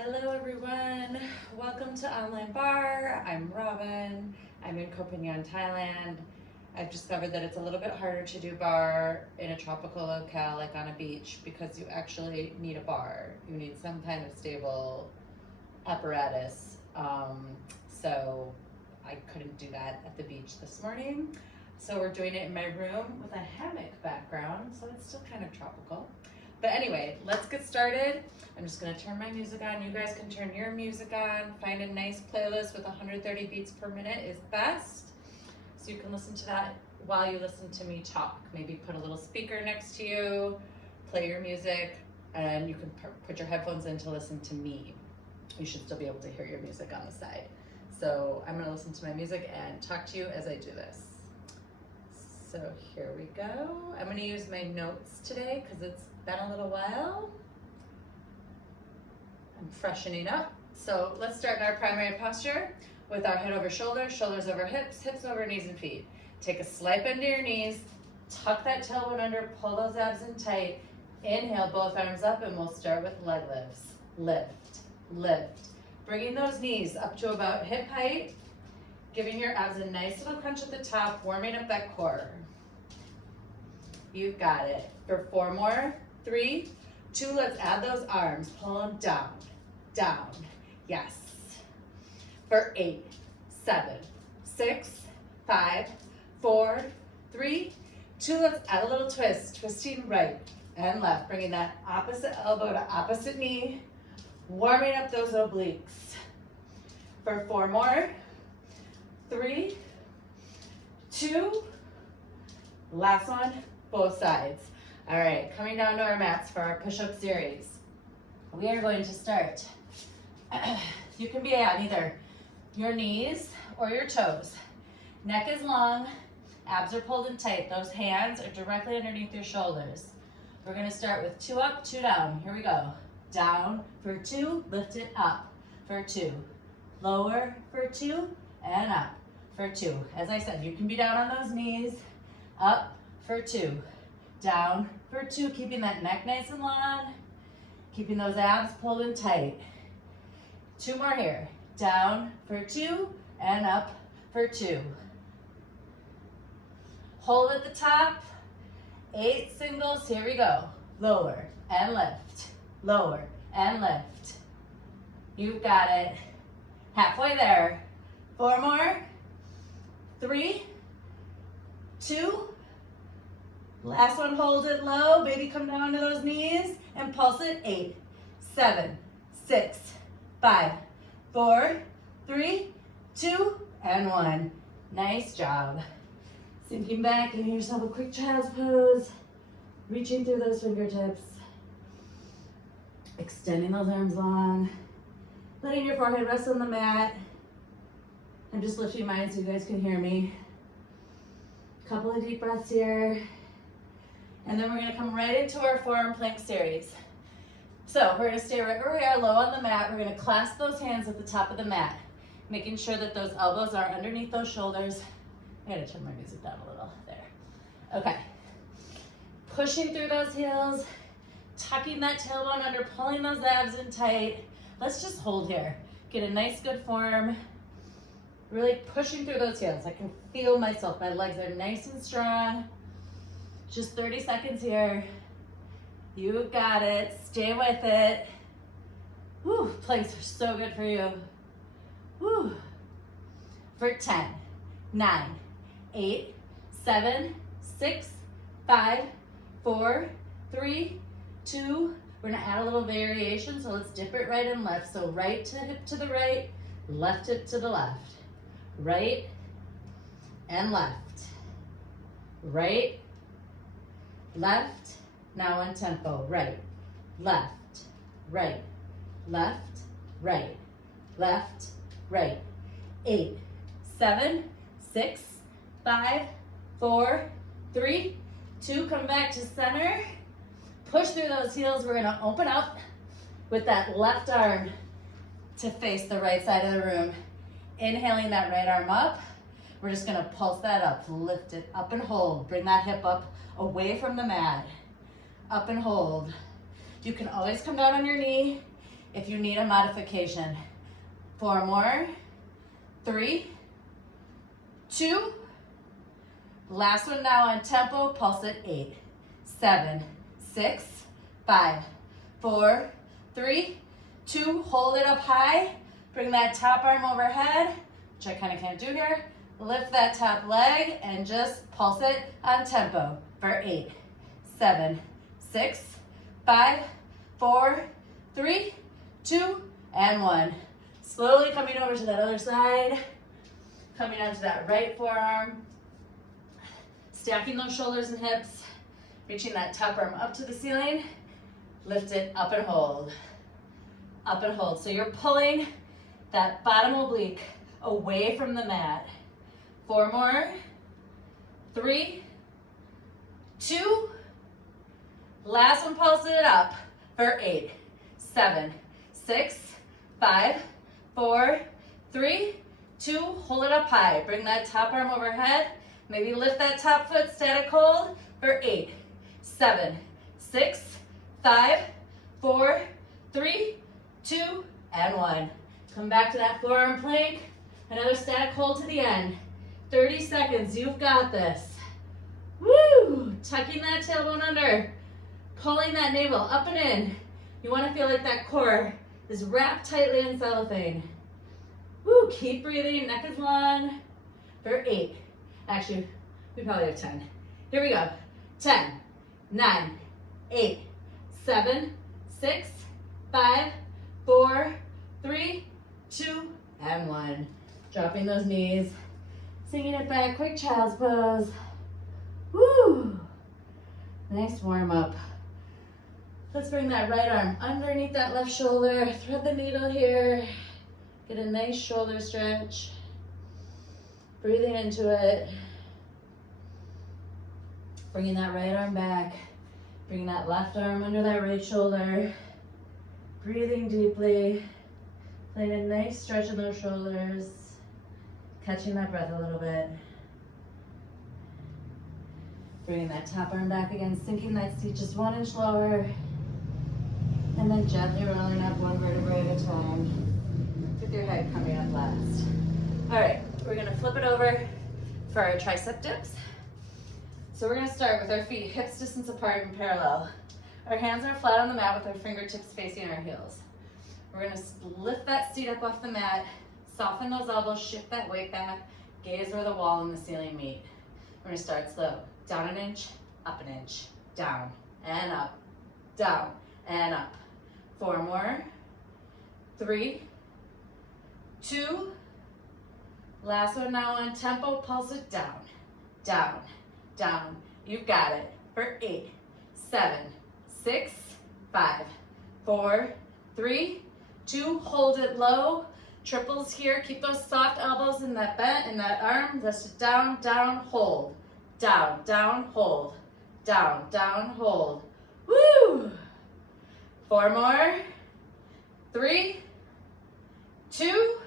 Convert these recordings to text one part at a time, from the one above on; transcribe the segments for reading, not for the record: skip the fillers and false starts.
Hello everyone, welcome to Online Barre. I'm Robin. I'm in Phangan, Thailand. I've discovered that it's a little bit harder to do barre in a tropical locale like on a beach because you actually need a bar. You need some kind of stable apparatus. So I couldn't do that at the beach this morning. So we're doing it in my room with a hammock background, so it's still kind of tropical. But anyway, let's get started. I'm just gonna turn my music on. You guys can turn your music on. Find a nice playlist with 130 beats per minute is best. So you can listen to that while you listen to me talk. Maybe put a little speaker next to you, play your music, and you can put your headphones in to listen to me. You should still be able to hear your music on the side. So I'm gonna listen to my music and talk to you as I do this. So here we go. I'm gonna use my notes today because it's been a little while. I'm freshening up. So let's start in our primary posture with our head over shoulders, shoulders over hips, hips over knees and feet. Take a slight bend to your knees, tuck that tailbone under, pull those abs in tight. Inhale, both arms up, and we'll start with leg lifts. Lift, lift. Bringing those knees up to about hip height, giving your abs a nice little crunch at the top, warming up that core. You've got it. For 4 more, 3, 2, let's add those arms. Pull them down, down. Yes. For 8, 7, 6, 5, 4, 3, 2, let's add a little twist. Twisting right and left, bringing that opposite elbow to opposite knee, warming up those obliques. For 4 more, 3, 2, last one, both sides. All right, coming down to our mats for our push-up series. We are going to start. You can be on either your knees or your toes. Neck is long, abs are pulled in tight. Those hands are directly underneath your shoulders. We're gonna start with 2 up, 2 down. Here we go. Down for 2, lift it up for 2. Lower for 2, and up for 2. As I said, you can be down on those knees, up for 2, down for 2, keeping that neck nice and long, keeping those abs pulled in tight. 2 more here, down for 2, and up for 2. Hold at the top, 8 singles, here we go. Lower and lift, lower and lift. You've got it. Halfway there. 4 more, 3, 2, last one, hold it low. Baby, come down to those knees and pulse it. 8, 7, 6, 5, 4, 3, 2, and 1. Nice job. Sinking back, giving yourself a quick child's pose. Reaching through those fingertips. Extending those arms long. Letting your forehead rest on the mat. I'm just lifting mine so you guys can hear me. Couple of deep breaths here. And then we're gonna come right into our forearm plank series. So we're gonna stay right where we are, low on the mat. We're gonna clasp those hands at the top of the mat, making sure that those elbows are underneath those shoulders. I gotta turn my music down a little, there. Okay. Pushing through those heels, tucking that tailbone under, pulling those abs in tight. Let's just hold here. Get a nice good form. Really pushing through those heels. I can feel myself. My legs are nice and strong. Just 30 seconds here. You got it. Stay with it. Woo, planks are so good for you. Woo. For 10, 9, 8, 7, 6, 5, 4, 3, 2. We're gonna add a little variation, so let's dip it right and left. So right to hip to the right, left hip to the left. Right and left. Right, left. Now on tempo. Right, left, right, left, right, left, right. 8, 7, 6, 5, 4, 3, 2. Come back to center. Push through those heels. We're gonna open up with that left arm to face the right side of the room. Inhaling that right arm up. We're just gonna pulse that up, lift it up and hold. Bring that hip up away from the mat. Up and hold. You can always come down on your knee if you need a modification. 4 more. 3, 2. Last one now on tempo. Pulse it. 8, 7, 6, 5, 4, 3, 2. Hold it up high. Bring that top arm overhead, which I kind of can't do here. Lift that top leg and just pulse it on tempo for 8, 7, 6, 5, 4, 3, 2, and 1. Slowly coming over to that other side, coming onto that right forearm, stacking those shoulders and hips, reaching that top arm up to the ceiling, lift it up and hold, up and hold. So you're pulling that bottom oblique away from the mat. 4 more, 3, 2, last one, pulse it up for 8, 7, 6, 5, 4, 3, 2, hold it up high. Bring that top arm overhead. Maybe lift that top foot, static hold for 8, 7, 6, 5, 4, 3, 2, and 1. Come back to that forearm plank. Another static hold to the end. 30 seconds, you've got this. Woo! Tucking that tailbone under. Pulling that navel up and in. You want to feel like that core is wrapped tightly in cellophane. Woo! Keep breathing, neck is long. For 8. Actually, we probably have 10. Here we go. 10, 9, 8, 7, 6, 5, 4, 3, 2, and 1. Dropping those knees. Singing it back, quick child's pose. Woo! Nice warm up. Let's bring that right arm underneath that left shoulder. Thread the needle here. Get a nice shoulder stretch. Breathing into it. Bringing that right arm back. Bringing that left arm under that right shoulder. Breathing deeply. Playing a nice stretch in those shoulders. Catching that breath a little bit. Bringing that top arm back again, sinking that seat just 1 inch lower. And then gently rolling up 1 vertebrae at a time, with your head coming up last. All right, we're gonna flip it over for our tricep dips. So we're gonna start with our feet hips distance apart and parallel. Our hands are flat on the mat with our fingertips facing our heels. We're gonna lift that seat up off the mat, soften those elbows, shift that weight back, gaze where the wall and the ceiling meet. We're gonna start slow. Down an inch, up an inch, down and up, down and up. 4 more, 3, 2, last one now on tempo, pulse it down, down, down. You've got it for 8, 7, 6, 5, 4, 3, 2, hold it low. Triples here, keep those soft elbows in that bent, in that arm. That's just down, down, hold. Down, down, hold. Down, down, hold. Woo! 4 more. 3, 2.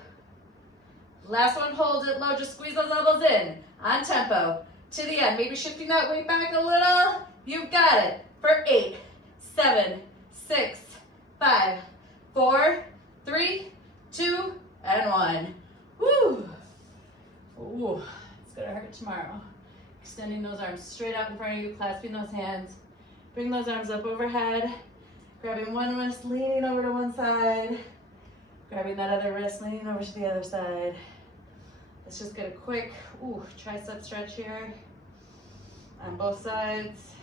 Last one, hold it low. Just squeeze those elbows in. On tempo. To the end. Maybe shifting that weight back a little. You've got it. For 8, 7, 6, 5, 4, 3, 2, and 1. Woo! Ooh, it's gonna hurt tomorrow. Extending those arms straight out in front of you, clasping those hands. Bring those arms up overhead. Grabbing one wrist, leaning over to one side. Grabbing that other wrist, leaning over to the other side. Let's just get a quick tricep stretch here on both sides.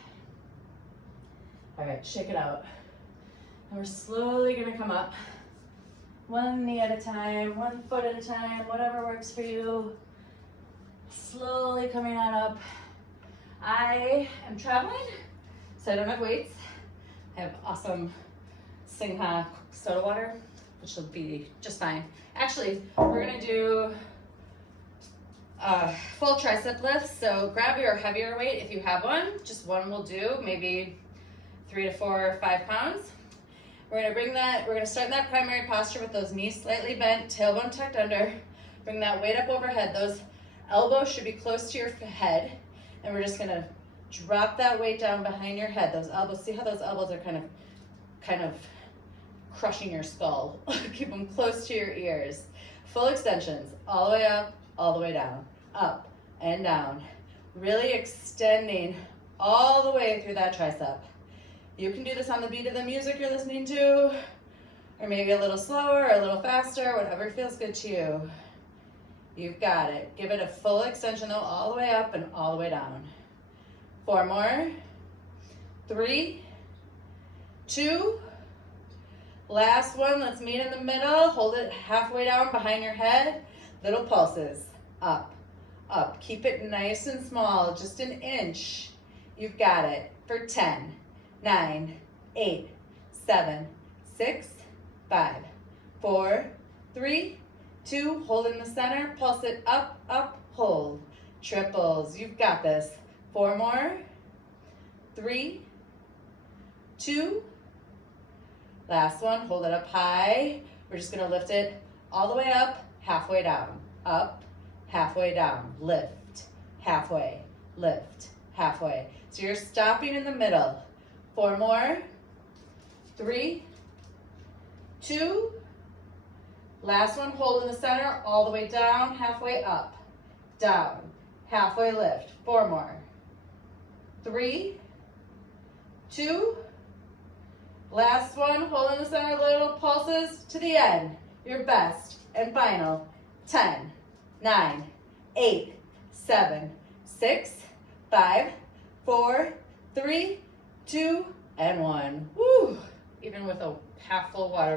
All right, shake it out. And we're slowly gonna come up. 1 knee at a time, 1 foot at a time, whatever works for you. Slowly coming on up. I am traveling, so I don't have weights. I have awesome Singha soda water, which will be just fine. Actually, we're gonna do full tricep lifts, so grab your heavier weight if you have one. Just one will do, maybe 3 to 4 or 5 pounds. We're gonna start in that primary posture with those knees slightly bent, tailbone tucked under. Bring that weight up overhead. Those elbows should be close to your head. And we're just gonna drop that weight down behind your head. Those elbows, see how those elbows are kind of crushing your skull. Keep them close to your ears. Full extensions, all the way up, all the way down, up and down. Really extending all the way through that tricep. You can do this on the beat of the music you're listening to, or maybe a little slower or a little faster, whatever feels good to you. You've got it. Give it a full extension though, all the way up and all the way down. 4 more. 3, 2, last one. Let's meet in the middle. Hold it halfway down behind your head. Little pulses. Up, up. Keep it nice and small, just an inch. You've got it. For 10, 9, 8, 7, 6, 5, 4, 3, 2. Hold in the center. Pulse it up, up, hold. Triples. You've got this. 4 more. 3, 2, last one, hold it up high. We're just gonna lift it all the way up, halfway down, up, halfway down, lift, halfway, lift, halfway. So you're stopping in the middle. 4 more, 3, 2, last one, hold in the center, all the way down, halfway up, down, halfway lift. 4 more, 3, 2, last one, hold in the center, little pulses to the end. Your best and final. 10, 9, 8, 7, 6, 5, 4, 3, 2, and 1. Woo! Even with a half full water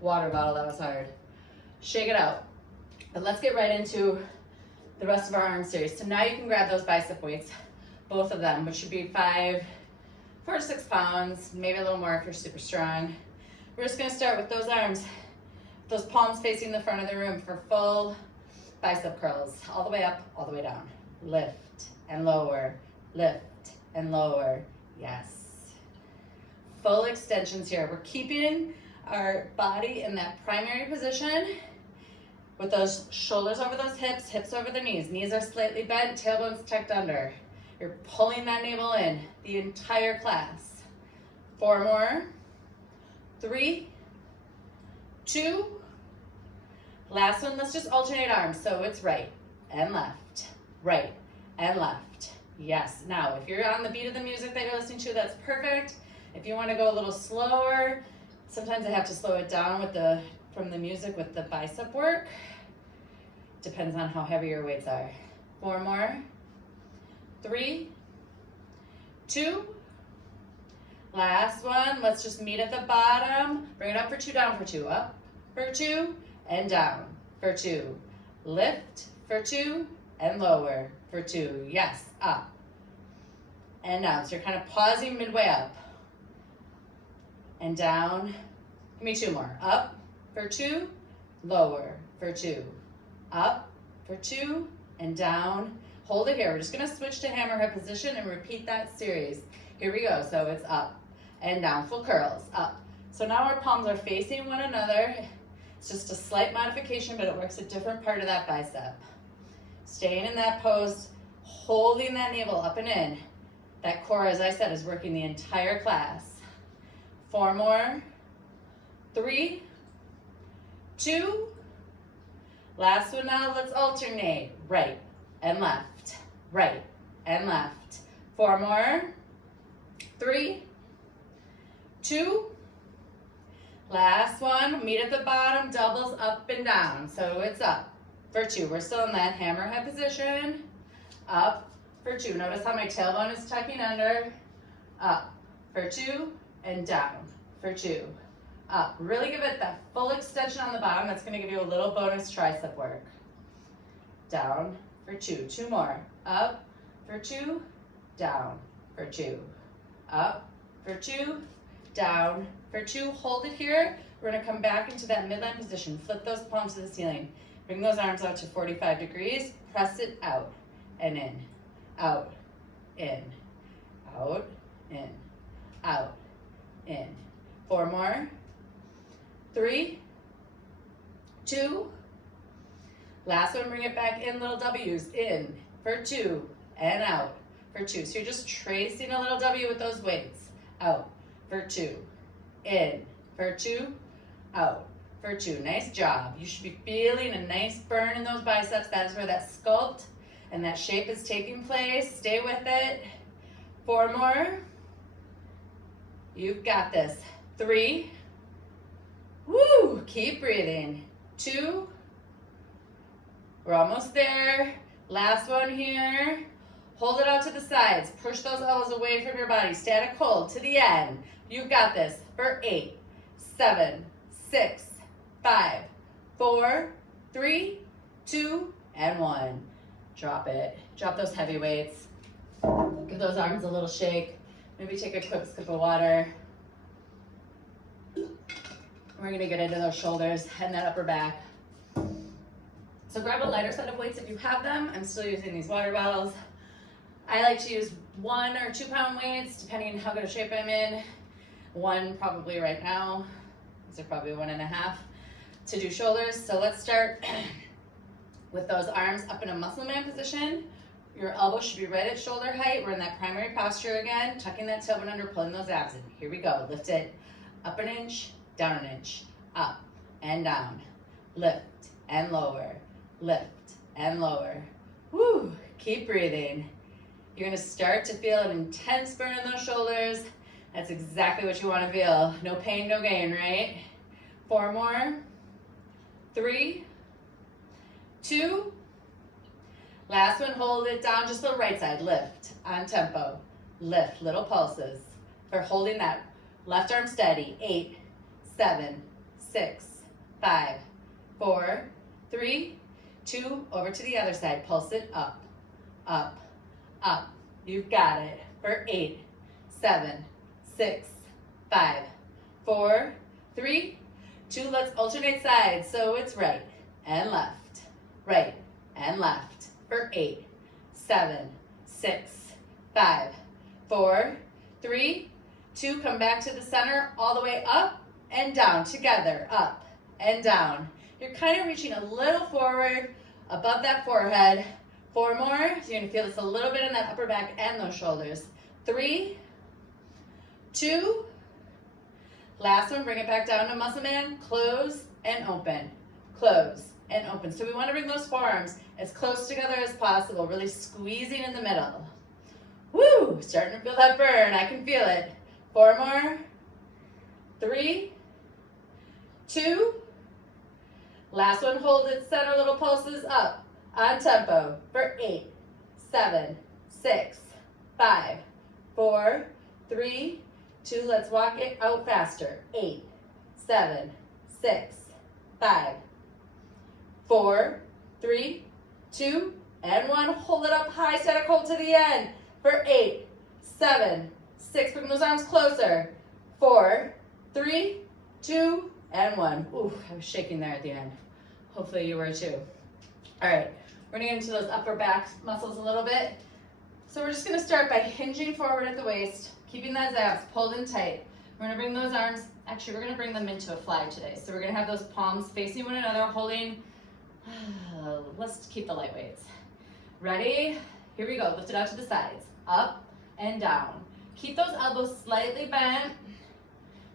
bottle, that was hard. Shake it out. But let's get right into the rest of our arm series. So now you can grab those bicep weights, both of them, which should be 4 to 6 pounds, maybe a little more if you're super strong. We're just gonna start with those arms, those palms facing the front of the room for full bicep curls, all the way up, all the way down. Lift and lower, lift and lower, yes. Full extensions here. We're keeping our body in that primary position with those shoulders over those hips, hips over the knees. Knees are slightly bent, tailbones tucked under. You're pulling that navel in the entire class. 4 more. 3, 2. Last one, let's just alternate arms. So it's right and left, right and left. Yes, now if you're on the beat of the music that you're listening to, that's perfect. If you want to go a little slower, sometimes I have to slow it down from the music with the bicep work. Depends on how heavy your weights are. 4 more. 3, 2, last one. Let's just meet at the bottom. Bring it up for 2, down for 2, up for 2, and down for 2. Lift for 2, and lower for 2. Yes, up and down. So you're kind of pausing midway up and down. Give me 2 more. Up for 2, lower for 2, up for 2, and down. Hold it here. We're just gonna switch to hammerhead position and repeat that series. Here we go. So it's up and down, full curls, up. So now our palms are facing one another. It's just a slight modification, but it works a different part of that bicep. Staying in that pose, holding that navel up and in. That core, as I said, is working the entire class. 4 more. 3, 2. Last one now, let's alternate. Right and left, right and left. 4 more. 3, 2. Last one, meet at the bottom, doubles up and down. So it's up for 2. We're still in that hammerhead position. Up for 2. Notice how my tailbone is tucking under. Up for 2 and down for 2. Up. Really give it that full extension on the bottom. That's going to give you a little bonus tricep work. Down for 2. 2 more. Up for 2, down for 2. Up for 2, down for 2. Hold it here. We're going to come back into that midline position. Flip those palms to the ceiling. Bring those arms out to 45 degrees. Press it out and in. Out, in, out, in, out, in. 4 more. 3, 2. Last one, bring it back in, little W's. In for 2 and out for 2. So you're just tracing a little W with those weights. Out for 2, in for 2, out, for 2. Nice job. You should be feeling a nice burn in those biceps. That is where that sculpt and that shape is taking place. Stay with it. 4 more. You've got this. 3. Woo, keep breathing. 2. We're almost there. Last one here. Hold it out to the sides. Push those elbows away from your body. Static hold to the end. You've got this for 8, 7, 6, 5, 4, 3, 2, and 1. Drop it. Drop those heavy weights. Give those arms a little shake. Maybe take a quick sip of water. We're gonna get into those shoulders and that upper back. So grab a lighter set of weights if you have them. I'm still using these water bottles. I like to use 1 or 2 pound weights, depending on how good a shape I'm in. 1 probably right now. These are probably 1.5 to do shoulders. So let's start with those arms up in a muscle man position. Your elbow should be right at shoulder height. We're in that primary posture again, tucking that tailbone under, pulling those abs in. Here we go. Lift it up an inch, down an inch, up and down. Lift and lower, lift and lower. Woo, keep breathing. You're gonna start to feel an intense burn in those shoulders. That's exactly what you wanna feel. No pain, no gain, right? 4 more. 3, 2. Last one, hold it down, just the right side. Lift on tempo. Lift, little pulses. For holding that left arm steady. 8, 7, 6, 5, 4, 3, 2. Over to the other side. Pulse it up, up, up. You've got it. For 8, 7, 6, 5, 4, 3, 2. Let's alternate sides. So it's right and left, right and left. For 8, 7, 6, 5, 4, 3, 2. Come back to the center, all the way up and down together, up and down. You're kind of reaching a little forward above that forehead. 4 more. So you're gonna feel this a little bit in that upper back and those shoulders. 3, 2. Last one, bring it back down to muscle man. Close and open, close and open. So we want to bring those forearms as close together as possible, really squeezing in the middle. Woo, starting to feel that burn. I can feel it. 4 more. 3, 2. Last one, hold it, center, little pulses up on tempo for 8, 7, 6, 5, 4, 3, 2. Let's walk it out faster. 8, 7, 6, 5, 4, 3, 2, and 1. Hold it up high, static hold to the end for 8, 7, 6. Bring those arms closer. 4, 3, 2, and 1. Ooh, I was shaking there at the end. Hopefully you were too. All right, we're gonna get into those upper back muscles a little bit. So we're just gonna start by hinging forward at the waist, keeping those abs pulled in tight. We're gonna bring those arms, actually we're gonna bring them into a fly today. So we're gonna have those palms facing one another, holding, let's keep the light weights. Ready? Here we go, lift it out to the sides, up and down. Keep those elbows slightly bent.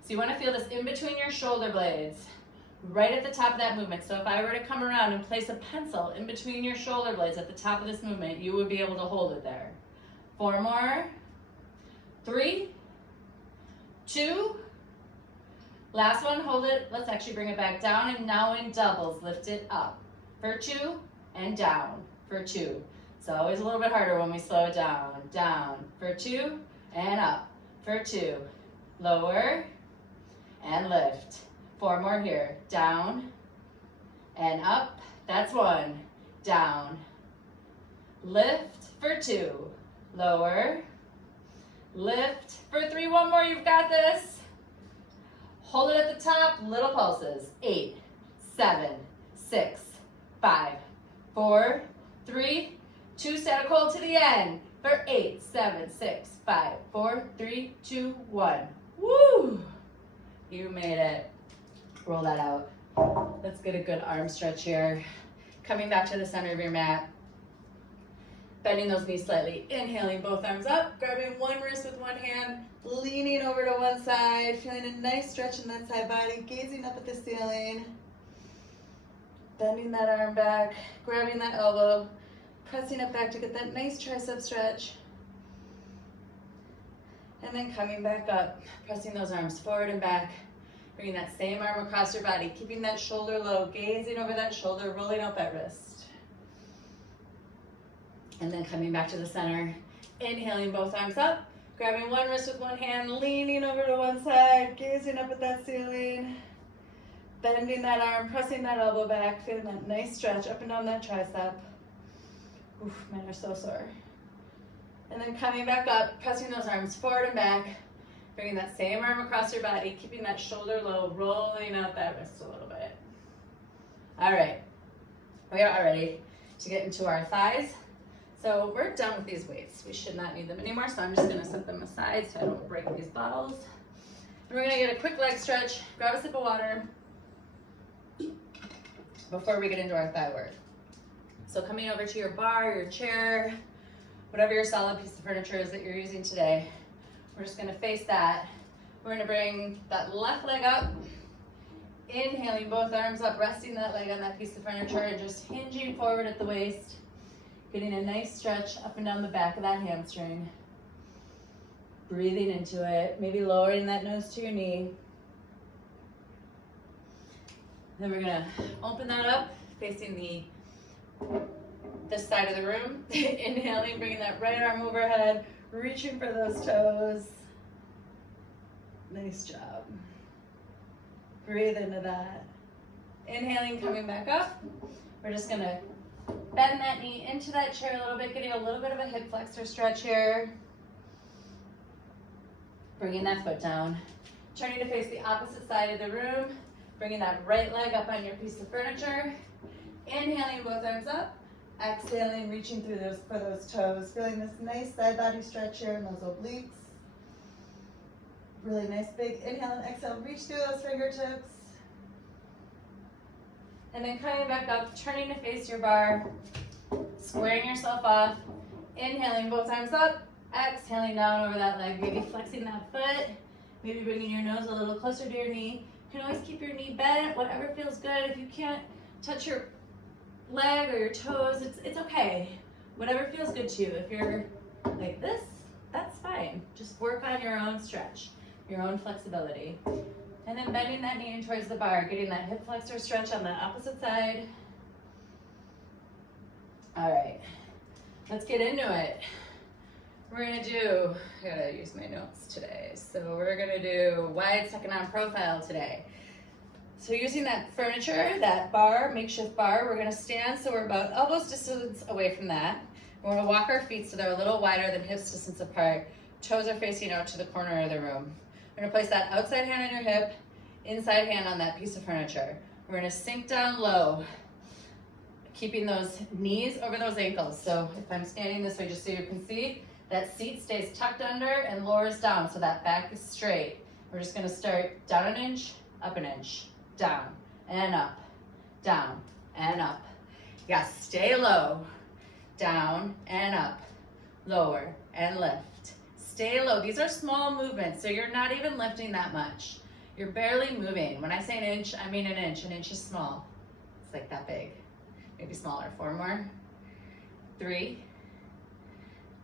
So you wanna feel this in between your shoulder blades, right at the top of that movement. So if I were to come around and place a pencil in between your shoulder blades at the top of this movement, you would be able to hold it there. 4 more. 3, 2. Last one, hold it. Let's actually bring it back down, and now in doubles, lift it up for 2 and down for 2. It's always a little bit harder when we slow it down. Down for 2 and up for 2. Lower and lift. 4 more here. Down and up. That's 1. Down. Lift for 2. Lower. Lift for 3. 1 more. You've got this. Hold it at the top. Little pulses. 8, 7, 6, 5, 4, 3, 2. Static hold to the end for 8, 7, 6, 5, 4, 3, 2, 1. Woo! You made it. Roll that out. Let's get a good arm stretch here. Coming back to the center of your mat. Bending those knees slightly. Inhaling both arms up, grabbing one wrist with one hand, leaning over to one side, feeling a nice stretch in that side body, gazing up at the ceiling. Bending that arm back, grabbing that elbow, pressing it back to get that nice tricep stretch. And then coming back up, pressing those arms forward and back, bringing that same arm across your body, keeping that shoulder low, gazing over that shoulder, rolling out that wrist. And then coming back to the center, inhaling both arms up, grabbing one wrist with one hand, leaning over to one side, gazing up at that ceiling, bending that arm, pressing that elbow back, feeling that nice stretch up and down that tricep. Oof, mine are so sore. And then coming back up, pressing those arms forward and back, bringing that same arm across your body, keeping that shoulder low, rolling out that wrist a little bit. All right, we are ready to get into our thighs. So we're done with these weights. We should not need them anymore, so I'm just gonna set them aside so I don't break these bottles. And we're gonna get a quick leg stretch, grab a sip of water before we get into our thigh work. So coming over to your bar, your chair, whatever your solid piece of furniture is that you're using today, we're just gonna face that. We're gonna bring that left leg up, inhaling both arms up, resting that leg on that piece of furniture and just hinging forward at the waist. Getting a nice stretch up and down the back of that hamstring. Breathing into it, maybe lowering that nose to your knee. Then we're gonna open that up, facing this side of the room. Inhaling, bringing that right arm overhead, reaching for those toes. Nice job. Breathe into that. Inhaling, coming back up. We're just gonna bend that knee into that chair a little bit, getting a little bit of a hip flexor stretch here. Bringing that foot down. Turning to face the opposite side of the room. Bringing that right leg up on your piece of furniture. Inhaling both arms up. Exhaling, reaching through for those toes. Feeling this nice side body stretch here in those obliques. Really nice big inhale and exhale. Reach through those fingertips. And then coming back up, turning to face your bar, squaring yourself off, inhaling both arms up, exhaling down over that leg, maybe flexing that foot, maybe bringing your nose a little closer to your knee. You can always keep your knee bent, whatever feels good. If you can't touch your leg or your toes, it's okay. Whatever feels good to you. If you're like this, that's fine. Just work on your own stretch, your own flexibility. And then bending that knee in towards the bar, getting that hip flexor stretch on the opposite side. All right, let's get into it. We're gonna do, I gotta use my notes today. So we're gonna do wide second arm profile today. So using that furniture, that bar, makeshift bar, we're gonna stand so we're about elbows distance away from that. We're gonna walk our feet so they're a little wider than hips distance apart. Toes are facing out to the corner of the room. We're gonna place that outside hand on your hip, inside hand on that piece of furniture. We're gonna sink down low, keeping those knees over those ankles. So if I'm standing this way, just so you can see, that seat stays tucked under and lowers down so that back is straight. We're just gonna start down an inch, up an inch, down and up, down and up. Yeah, stay low, down and up, lower and lift. Stay low. These are small movements, so you're not even lifting that much. You're barely moving. When I say an inch, I mean an inch. An inch is small. It's like that big. Maybe smaller. 4 more. 3,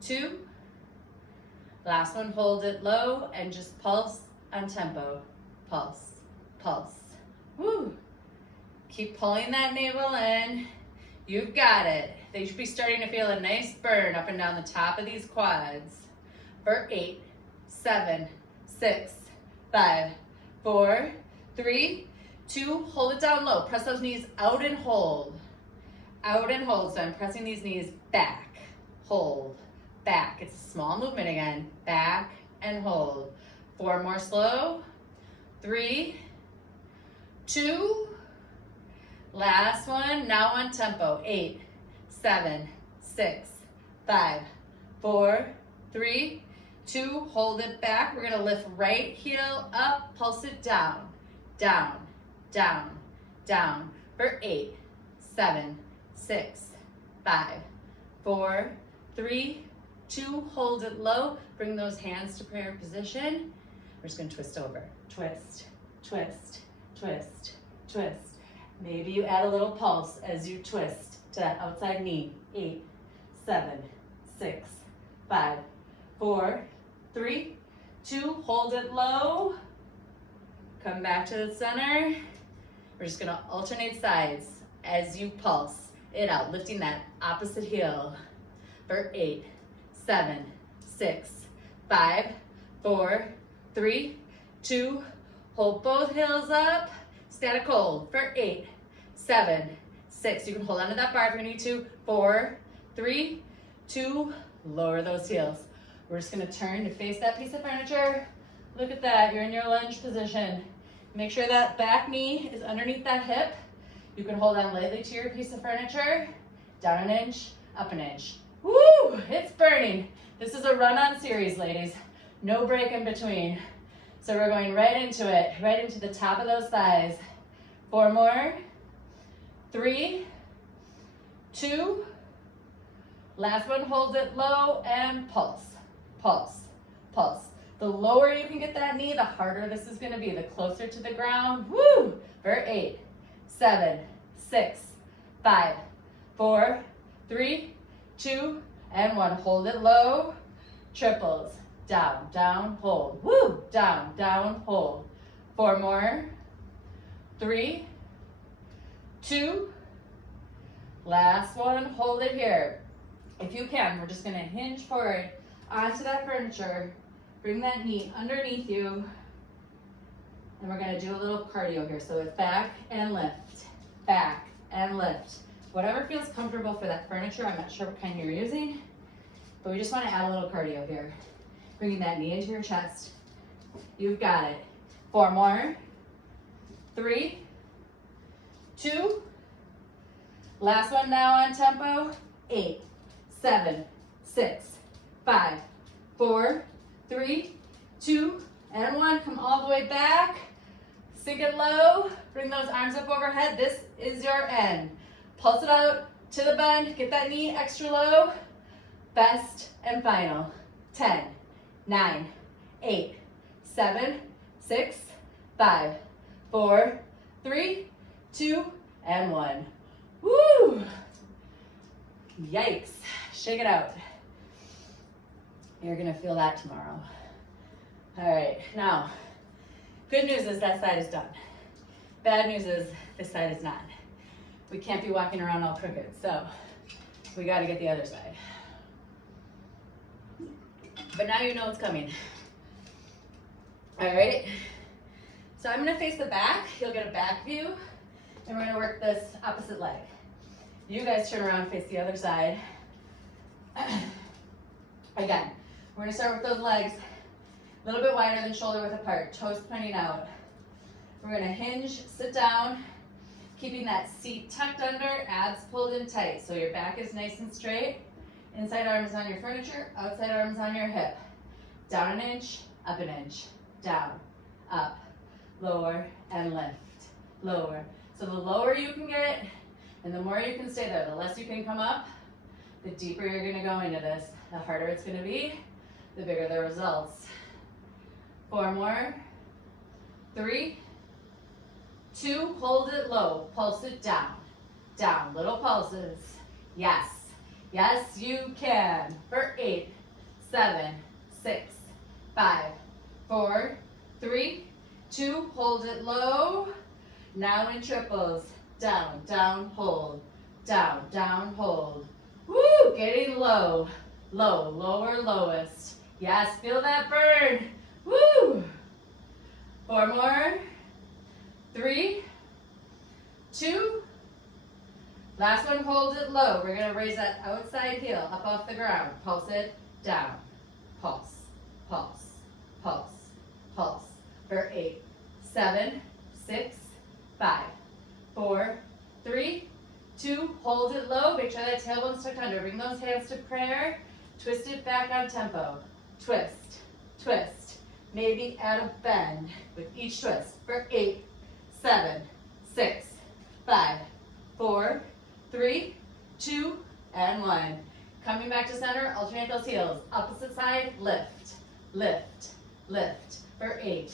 2. Last one, hold it low and just pulse on tempo. Pulse, pulse. Woo. Keep pulling that navel in. You've got it. They should be starting to feel a nice burn up and down the top of these quads. For 8, 7, 6, 5, 4, 3, 2, hold it down low. Press those knees out and hold. Out and hold. So I'm pressing these knees back, hold, back. It's a small movement again. Back and hold. 4 more slow. 3, 2, last one. Now on tempo. 8, 7, 6, 5, 4, 3, 2, hold it back. We're gonna lift right heel up, pulse it down, down, down, down. For 8, 7, 6, 5, 4, 3, 2, hold it low. Bring those hands to prayer position. We're just gonna twist over. Twist, twist, twist, twist. Maybe you add a little pulse as you twist to that outside knee. 8, 7, 6, 5, 4, 3, 2, hold it low. Come back to the center. We're just gonna alternate sides as you pulse it out, lifting that opposite heel for 8, 7, 6, 5, 4, 3, 2, hold both heels up, static hold for 8, 7, 6. You can hold onto that bar if you need to. 4, 3, 2, lower those heels. We're just gonna turn to face that piece of furniture. Look at that, you're in your lunge position. Make sure that back knee is underneath that hip. You can hold on lightly to your piece of furniture. Down an inch, up an inch. Woo, it's burning. This is a run-on series, ladies. No break in between. So we're going right into it, right into the top of those thighs. 4 more. 3, 2. Last one, hold it low and pulse, pulse, pulse. The lower you can get that knee, the harder this is gonna be. The closer to the ground, woo! For 8, 7, 6, 5, 4, 3, 2, and 1. Hold it low. Triples. Down, down, hold. Woo! Down, down, hold. 4 more. 3, 2. Last one. Hold it here. If you can, we're just gonna hinge forward onto that furniture. Bring that knee underneath you. And we're gonna do a little cardio here. So it's back and lift, back and lift. Whatever feels comfortable for that furniture. I'm not sure what kind you're using, but we just wanna add a little cardio here. Bringing that knee into your chest. You've got it. 4 more. 3, 2. Last one now on tempo. 8, 7, 6, 5, 4, 3, 2, and 1. Come all the way back. Sink it low. Bring those arms up overhead. This is your end. Pulse it out to the bend. Get that knee extra low. Best and final. 10, 9, 8, 7, 6, 5, 4, 3, 2, and 1. Woo! Yikes. Shake it out. You're gonna feel that tomorrow. All right, now, good news is that side is done. Bad news is this side is not. We can't be walking around all crooked, so we gotta get the other side. But now you know what's coming. All right, so I'm gonna face the back. You'll get a back view, and we're gonna work this opposite leg. You guys turn around and face the other side. Again, we're gonna start with those legs a little bit wider than shoulder width apart, toes pointing out. We're gonna hinge, sit down, keeping that seat tucked under, abs pulled in tight. So your back is nice and straight. Inside arm is on your furniture, outside arm is on your hip. Down an inch, up an inch. Down, up, lower, and lift. Lower. So the lower you can get, and the more you can stay there, the less you can come up, the deeper you're gonna go into this, the harder it's gonna be, the bigger the results. 4 more. 3, 2, hold it low, pulse it down, down, little pulses. Yes, yes you can. For 8, 7, 6, 5, 4, 3, 2, hold it low. Now in triples, down, down, hold, down, down, hold. Woo, getting low, low, lower, lowest. Yes, feel that burn. Woo. 4 more. 3, 2. Last one, hold it low. We're gonna raise that outside heel up off the ground. Pulse it down. Pulse, pulse, pulse, pulse. For 8, 7, 6, 5, 4, 3, 2. Hold it low. Make sure that tailbone's tucked under. Bring those hands to prayer. Twist it back on tempo. Twist, twist. Maybe add a bend with each twist. For 8, 7, 6, 5, 4, 3, 2, and 1. Coming back to center, alternate those heels. Opposite side, lift, lift, lift. For 8,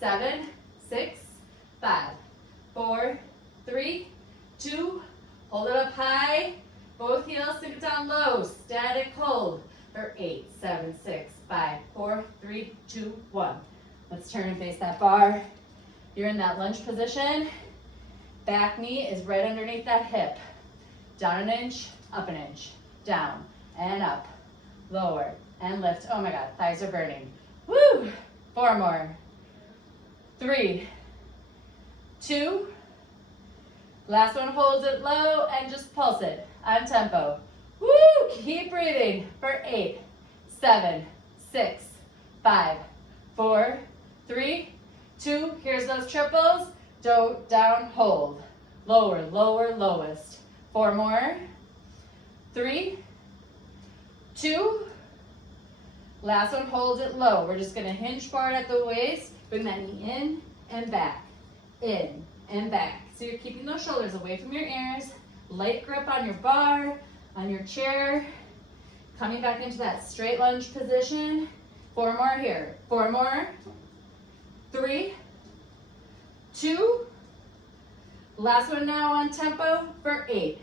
7, 6, 5, 4, 3, 2, hold it up high. Both heels sink it down low, static hold. For 8, 7, 6, 5, 4, 3, 2, 1. Let's turn and face that bar. You're in that lunge position. Back knee is right underneath that hip. Down an inch, up an inch. Down and up, lower and lift. Oh my God, thighs are burning. Woo! 4 more. 3, 2. Last one, hold it low and just pulse it on tempo. Woo! Keep breathing for 8, 7, 6, 5, 4, 3, 2. Here's those triples. Down, hold. Lower, lower, lowest. 4 more. 3, 2. Last one, hold it low. We're just gonna hinge forward at the waist. Bring that knee in and back. In and back. So you're keeping those shoulders away from your ears. Light grip on your bar, on your chair. Coming back into that straight lunge position. 4 more here. 4 more. 3, 2. Last one now on tempo for 8,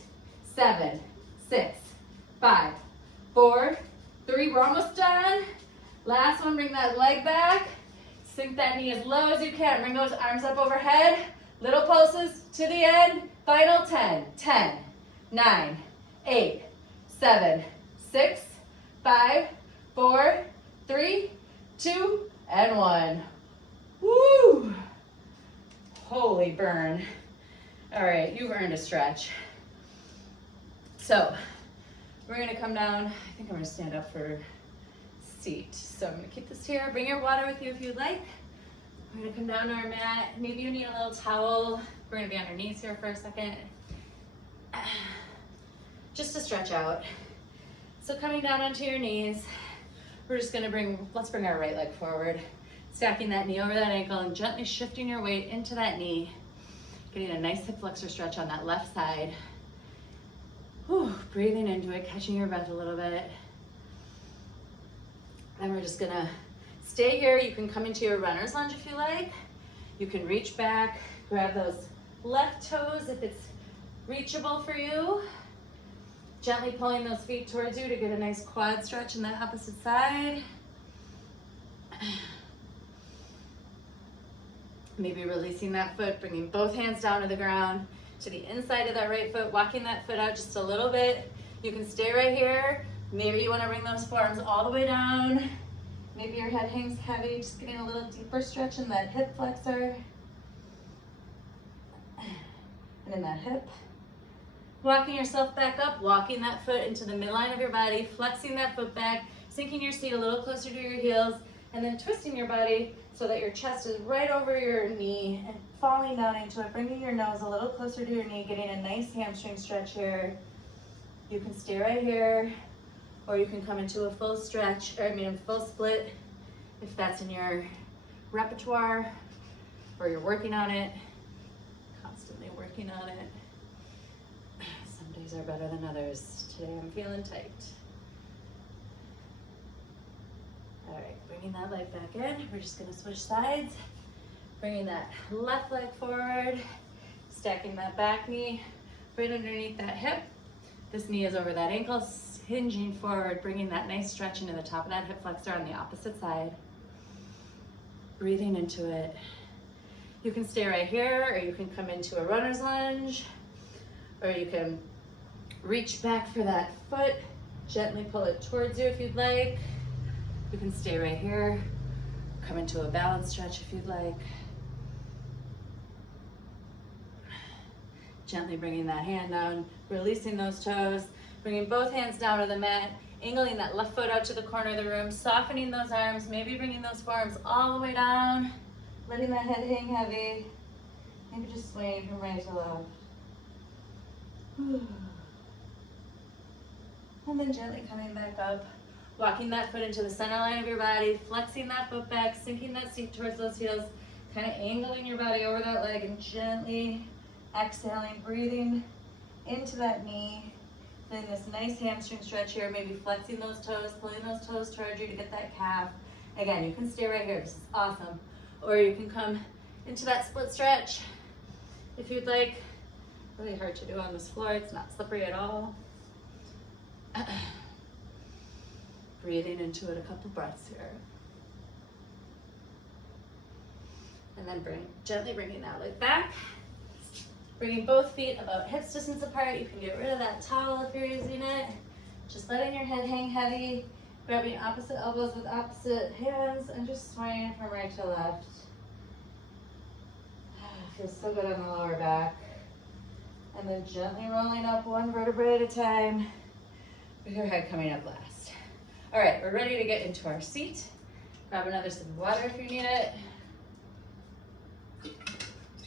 7, 6, 5, 4, 3. We're almost done. Last one, bring that leg back. Sink that knee as low as you can. Bring those arms up overhead. Little pulses to the end. Final 10, 10, 9, 8, 7, 6, 5, 4, 3, 2, and 1. Woo! Holy burn. All right, you've earned a stretch. So we're gonna come down. I think I'm gonna stand up for seat. So I'm gonna keep this here. Bring your water with you if you'd like. We're gonna come down to our mat. Maybe you need a little towel. We're gonna be on our knees here for a second. Just to stretch out. So coming down onto your knees, we're just gonna let's bring our right leg forward. Stacking that knee over that ankle and gently shifting your weight into that knee. Getting a nice hip flexor stretch on that left side. Whew, breathing into it, catching your breath a little bit. And we're just gonna stay here. You can come into your runner's lunge if you like. You can reach back, grab those left toes if it's reachable for you. Gently pulling those feet towards you to get a nice quad stretch in the opposite side. Maybe releasing that foot, bringing both hands down to the ground, to the inside of that right foot, walking that foot out just a little bit. You can stay right here. Maybe you want to bring those forearms all the way down. Maybe your head hangs heavy, just getting a little deeper stretch in that hip flexor. And in that hip. Walking yourself back up, walking that foot into the midline of your body, flexing that foot back, sinking your seat a little closer to your heels, and then twisting your body so that your chest is right over your knee and falling down into it, bringing your nose a little closer to your knee, getting a nice hamstring stretch here. You can stay right here, or you can come into a full stretch, full split, if that's in your repertoire, or you're working on it, constantly working on it. Some days are better than others. Today I'm feeling tight. All right, bringing that leg back in. We're just gonna switch sides. Bringing that left leg forward, stacking that back knee right underneath that hip. This knee is over that ankle, hinging forward, bringing that nice stretch into the top of that hip flexor on the opposite side. Breathing into it. You can stay right here, or you can come into a runner's lunge, or you can reach back for that foot, gently pull it towards you if you'd like. You can stay right here, come into a balance stretch if you'd like. Gently bringing that hand down, releasing those toes, bringing both hands down to the mat, angling that left foot out to the corner of the room, softening those arms, maybe bringing those forearms all the way down, letting that head hang heavy, maybe just swaying from right to left. And then gently coming back up, walking that foot into the center line of your body, flexing that foot back, sinking that seat towards those heels, kind of angling your body over that leg and gently exhaling, breathing into that knee, Then this nice hamstring stretch here, maybe flexing those toes, pulling those toes towards you to get that calf. Again, you can stay right here, this is awesome. Or you can come into that split stretch if you'd like. Really hard to do on this floor, it's not slippery at all. Breathing into it a couple breaths here. And then gently bringing that leg back. Bringing both feet about hips distance apart. You can get rid of that towel if you're using it. Just letting your head hang heavy. Grabbing opposite elbows with opposite hands and just swaying from right to left. Feels so good on the lower back. And then gently rolling up one vertebrae at a time with your head coming up last. All right, we're ready to get into our seat. Grab another sip of water if you need it.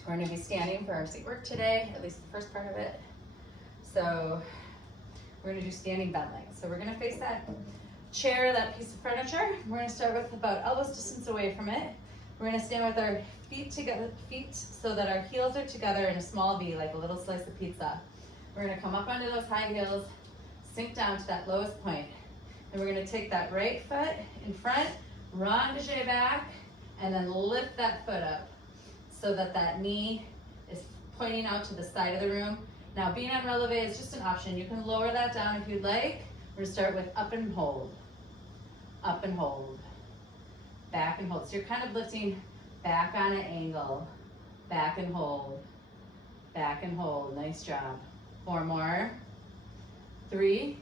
We're going to be standing for our seat work today, at least the first part of it. So we're going to do standing bent legs. So we're going to face that chair, that piece of furniture. We're going to start with about elbows distance away from it. We're going to stand with our feet together, so that our heels are together in a small V, like a little slice of pizza. We're going to come up onto those high heels, sink down to that lowest point. And we're going to take that right foot in front, rondege back, and then lift that foot up so that that knee is pointing out to the side of the room. Now, being on releve is just an option. You can lower that down if you'd like. We're going to start with up and hold, back and hold. So you're kind of lifting back on an angle, back and hold, nice job. 4 more, 3,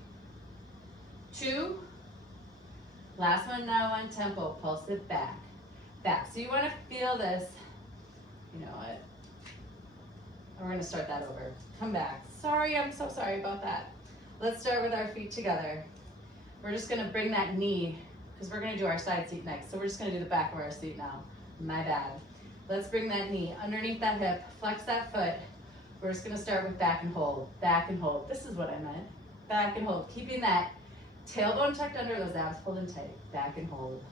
2, last one now on tempo, pulse it back. So you want to feel this, you know what, we're going to start that over, come back. Sorry, I'm so sorry about that. Let's start with our feet together. We're just going to bring that knee, because we're going to do our side seat next, so we're just going to do the back of our seat now. My bad. Let's bring that knee underneath that hip, flex that foot. We're just going to start with back and hold, This is what I meant. Back and hold. Keeping that tailbone tucked under, those abs pulled in tight. Back and hold.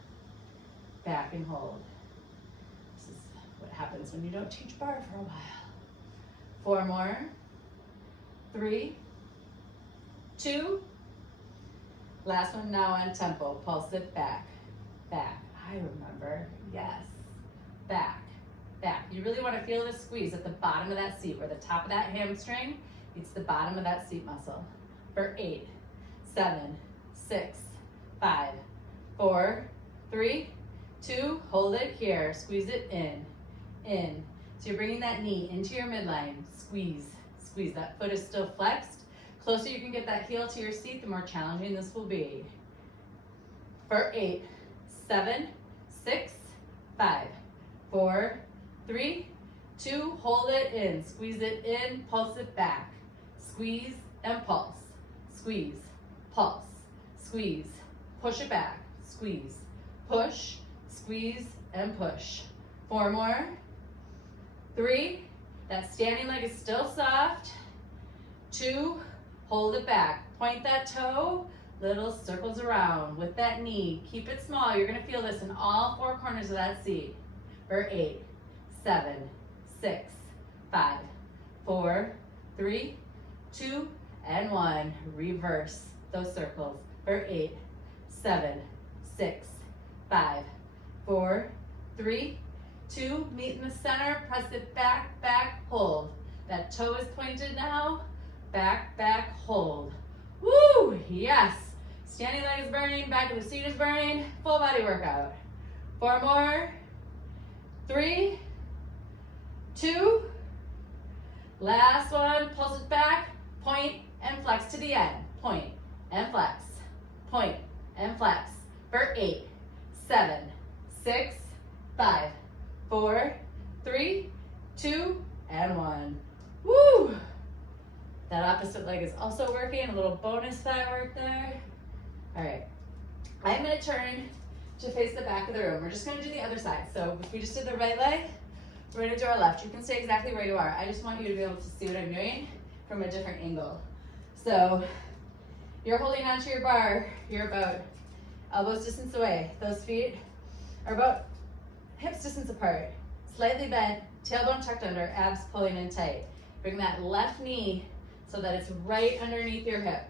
This is what happens when you don't teach barre for a while. 4 more. 3, 2. Last one now on tempo. Pulse it back. I remember. Yes. Back. You really want to feel this squeeze at the bottom of that seat, where the top of that hamstring meets the bottom of that seat muscle. For 8, 7, 6, 5, 4, 3, 2, hold it here. Squeeze it in. So you're bringing that knee into your midline. Squeeze. That foot is still flexed. Closer you can get that heel to your seat, the more challenging this will be. For 8, 7, 6, 5, 4, 3, 2, hold it in, squeeze it in, pulse it back. Squeeze and pulse, squeeze, pulse, squeeze, push it back, squeeze, push, squeeze, and push. 4 more. 3, that standing leg is still soft. 2, hold it back, point that toe, little circles around with that knee. Keep it small. You're going to feel this in all 4 corners of that seat. For 8, 7, 6, 5, 4, 3, 2, and 1. Reverse those circles. For 8, 7, 6, 5, 4, 3, 2. Meet in the center. Press it back, hold. That toe is pointed now. Back, hold. Woo! Yes. Standing leg is burning, back of the seat is burning. Full body workout. 4 more. 3, 2. Last one. Pulse it back. Point and flex to the end. Point and flex. Point and flex. For 8, 7, 6, 5, 4, 3, 2, and 1. Woo! That opposite leg is also working, a little bonus thigh work there. All right, I'm gonna turn to face the back of the room. We're just gonna do the other side. So if we just did the right leg, we're gonna do our left. You can stay exactly where you are. I just want you to be able to see what I'm doing from a different angle. So you're holding onto your barre. You're about elbows distance away. Those feet are about hips distance apart. Slightly bent, tailbone tucked under, abs pulling in tight. Bring that left knee so that it's right underneath your hip.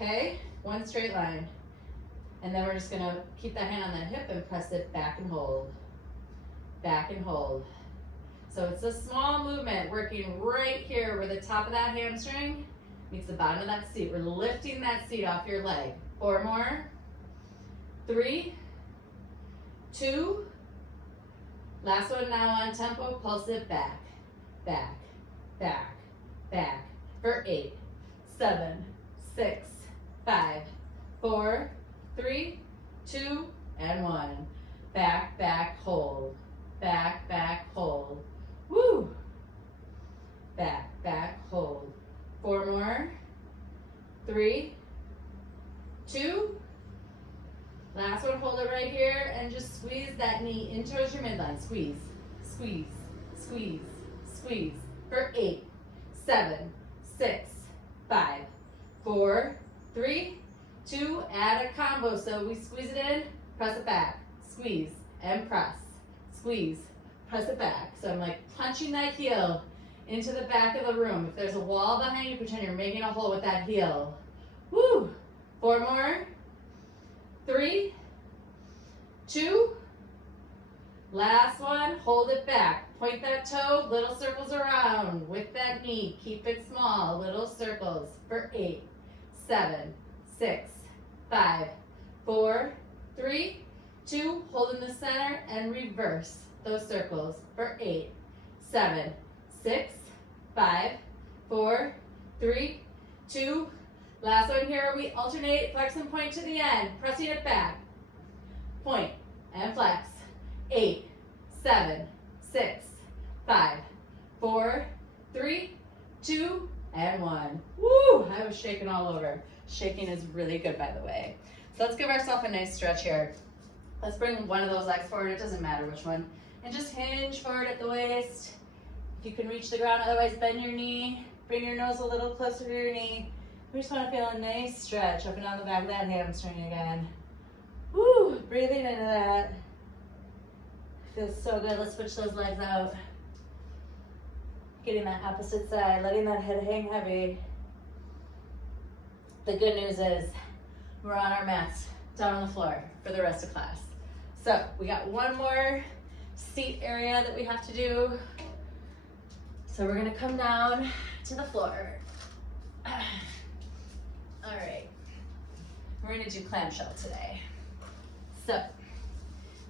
okay? One straight line. And then we're just gonna keep that hand on that hip and press it back and hold. Back and hold. So it's a small movement working right here where the top of that hamstring meets the bottom of that seat. We're lifting that seat off your leg. 4 more. 3, 2. Last one now on tempo. Pulse it back, back, back, back. For 8, 7, 6, 5, 4, 3, 2, and 1. Back, back, hold. Back, back, hold. Woo! Back, back, hold. 4 more. 3, 2. Last one, hold it right here and just squeeze that knee in towards your midline. Squeeze, squeeze, squeeze, squeeze. For 8, 7, 6, 5, 4, 3, 2. Add a combo. So we squeeze it in, press it back, squeeze, and press. Squeeze, press it back. So I'm like punching that heel into the back of the room. If there's a wall behind you, pretend you're making a hole with that heel. Woo! 4 more. 3, 2. Last one, hold it back. Point that toe, little circles around with that knee. Keep it small, little circles. For 8, 7, 6, 5, 4, 3, 2. Hold in the center and reverse those circles. For 8, 7, 6, 5, 4, 3, 2. Last one here, we alternate, flex and point to the end, pressing it back. Point and flex. 8, 7, 6, 5, 4, 3, 2, and 1. Woo! I was shaking all over. Shaking is really good, by the way. So let's give ourselves a nice stretch here. Let's bring one of those legs forward, it doesn't matter which one. And just hinge forward at the waist. If you can reach the ground, otherwise bend your knee. Bring your nose a little closer to your knee. We just want to feel a nice stretch up and down the back of that hamstring again. Woo! Breathing into that. Feels so good. Let's switch those legs out. Getting that opposite side, letting that head hang heavy. The good news is we're on our mats, down on the floor for the rest of class. So we got one more seat area that we have to do. So we're gonna come down to the floor. All right, we're gonna do clamshell today. So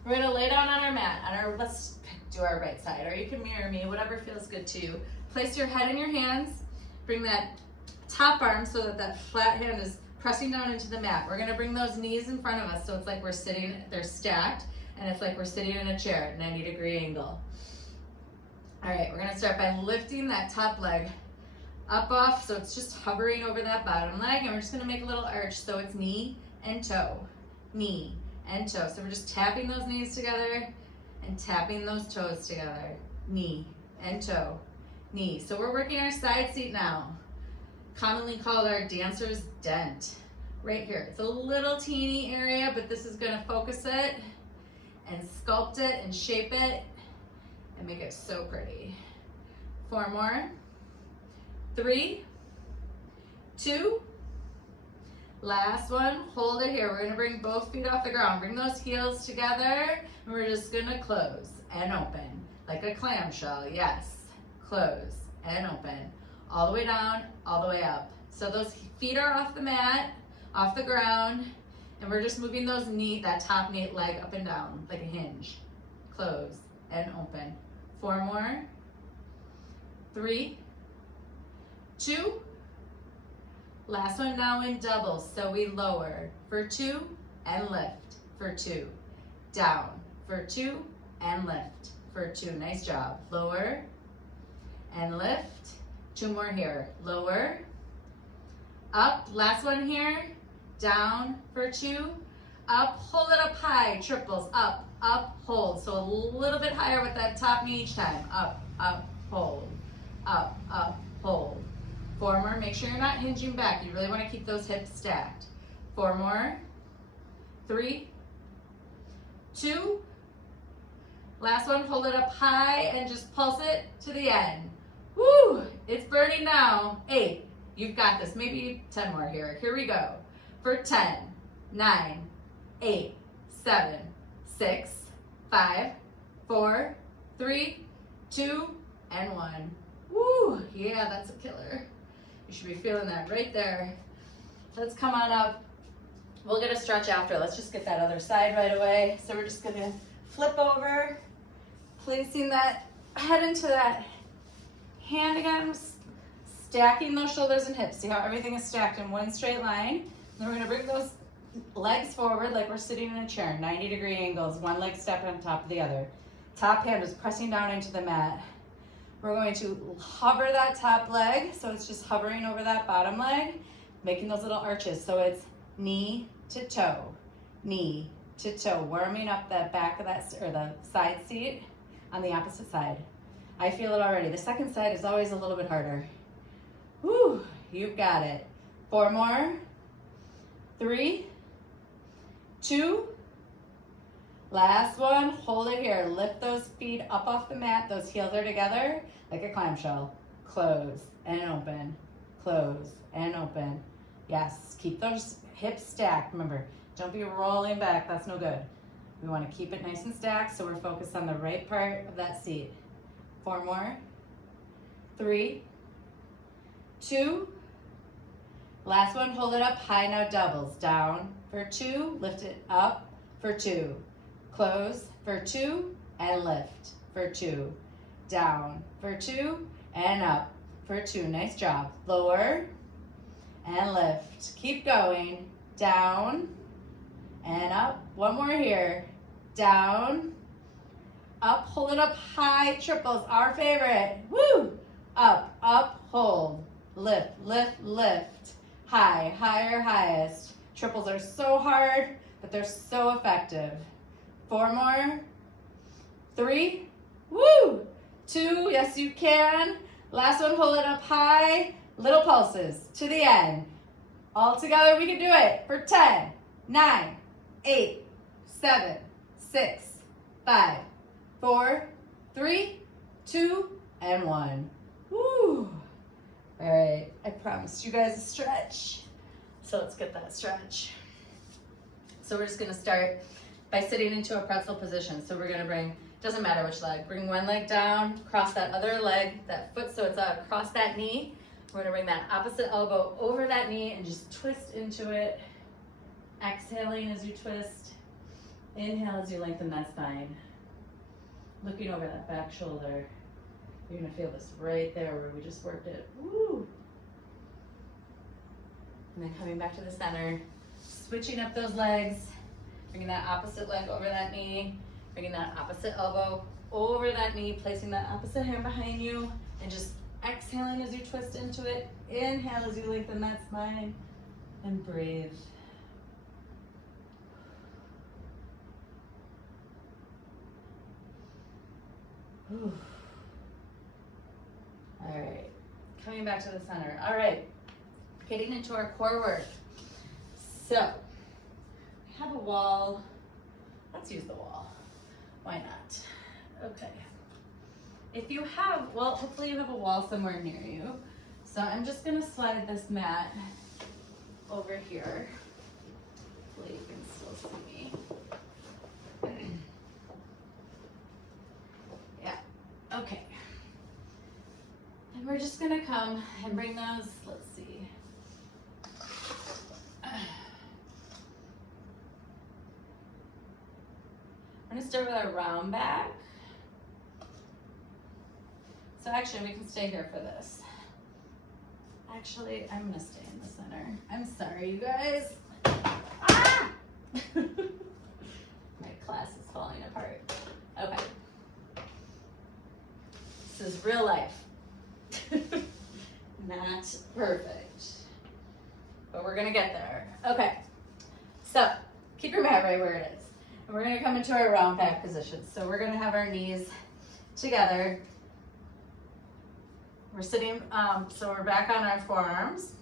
we're gonna lay down on our mat, let's do our right side, or you can mirror me, whatever feels good to you. Place your head in your hands, bring that top arm so that that flat hand is pressing down into the mat. We're gonna bring those knees in front of us so it's like we're sitting, they're stacked, and it's like we're sitting in a chair at 90-degree angle. All right, we're gonna start by lifting that top leg up off, so it's just hovering over that bottom leg, and we're just gonna make a little arch so it's knee and toe, knee and toe. So we're just tapping those knees together and tapping those toes together, knee and toe, knee. So we're working our side seat now, commonly called our dancer's dent. Right here, it's a little teeny area, but this is gonna focus it and sculpt it and shape it and make it so pretty. 4 more. 3, 2, last one, hold it here. We're gonna bring both feet off the ground. Bring those heels together, and we're just gonna close and open, like a clamshell, yes. Close and open, all the way down, all the way up. So those feet are off the mat, off the ground, and we're just moving those that top knee leg up and down, like a hinge. Close and open. 4 more. 3, 2, last one now in doubles, so we lower for 2 and lift for 2, down for 2 and lift for 2, nice job. Lower and lift, 2 more here, lower, up, last one here, down for 2, up, hold it up high, triples, up, up, hold, so a little bit higher with that top knee each time, up, hold, up, hold. 4 more, make sure you're not hinging back. You really want to keep those hips stacked. 4 more. 3, 2, last one, hold it up high and just pulse it to the end. Woo, it's burning now. 8, you've got this, maybe 10 more here. Here we go. for 10, 9, 8, 7, 6, 5, 4, 3, 2, and 1. Woo, yeah, that's a killer. You should be feeling that right there. Let's come on up. We'll get a stretch after. Let's just get that other side right away. So we're just gonna flip over, placing that head into that hand again, stacking those shoulders and hips. See how everything is stacked in one straight line? Then we're gonna bring those legs forward like we're sitting in a chair, 90-degree angles, one leg step on top of the other. Top hand is pressing down into the mat. We're going to hover that top leg, so it's just hovering over that bottom leg, making those little arches. So it's knee to toe, warming up that back of that, or the side seat on the opposite side. I feel it already. The second side is always a little bit harder. Whew, you've got it. 4 more, 3, 2, last one, hold it here. Lift those feet up off the mat. Those heels are together like a clamshell. Close and open, close and open. Yes, keep those hips stacked. Remember, don't be rolling back, that's no good. We wanna keep it nice and stacked so we're focused on the right part of that seat. 4 more, 3, 2, last one, hold it up high, now doubles. Down for 2, lift it up for 2. Close for 2 and lift for 2. Down for 2 and up for 2. Nice job. Lower and lift. Keep going. Down and up. One more here. Down, up, hold it up high. Triples, our favorite. Woo! Up, up, hold. Lift, lift, lift. High, higher, highest. Triples are so hard, but they're so effective. 4 more, 3, woo, 2, yes you can. Last one, hold it up high, little pulses to the end. All together we can do it for 10, 9, 8, 7, 6, 5, 4, 3, 2, and 1. Woo. All right, I promised you guys a stretch. So let's get that stretch. So we're just gonna start by sitting into a pretzel position. So we're gonna bring, doesn't matter which leg, bring one leg down, cross that other leg, that foot, so it's across that knee. We're gonna bring that opposite elbow over that knee and just twist into it. Exhaling as you twist. Inhale as you lengthen that spine. Looking over that back shoulder. You're gonna feel this right there where we just worked it. Woo! And then coming back to the center, switching up those legs, bringing that opposite leg over that knee, bringing that opposite elbow over that knee, placing that opposite hand behind you, and just exhaling as you twist into it. Inhale as you lengthen that spine, and breathe. Whew. All right, coming back to the center. All right, getting into our core work. So, we have a wall. Let's use the wall. Why not? Okay. If you have, well, hopefully you have a wall somewhere near you. So I'm just gonna slide this mat over here. Hopefully you can still see me. Yeah, okay. And we're just gonna come and bring those, let's see. I'm gonna start with our round back. So actually we can stay here for this. Actually, I'm gonna stay in the center. I'm sorry, you guys. Ah! My class is falling apart. Okay. This is real life. Not perfect. But we're gonna get there. Okay. So, keep your mat right where it is. And we're gonna come into our round back position. So we're gonna have our knees together. We're sitting, so we're back on our forearms.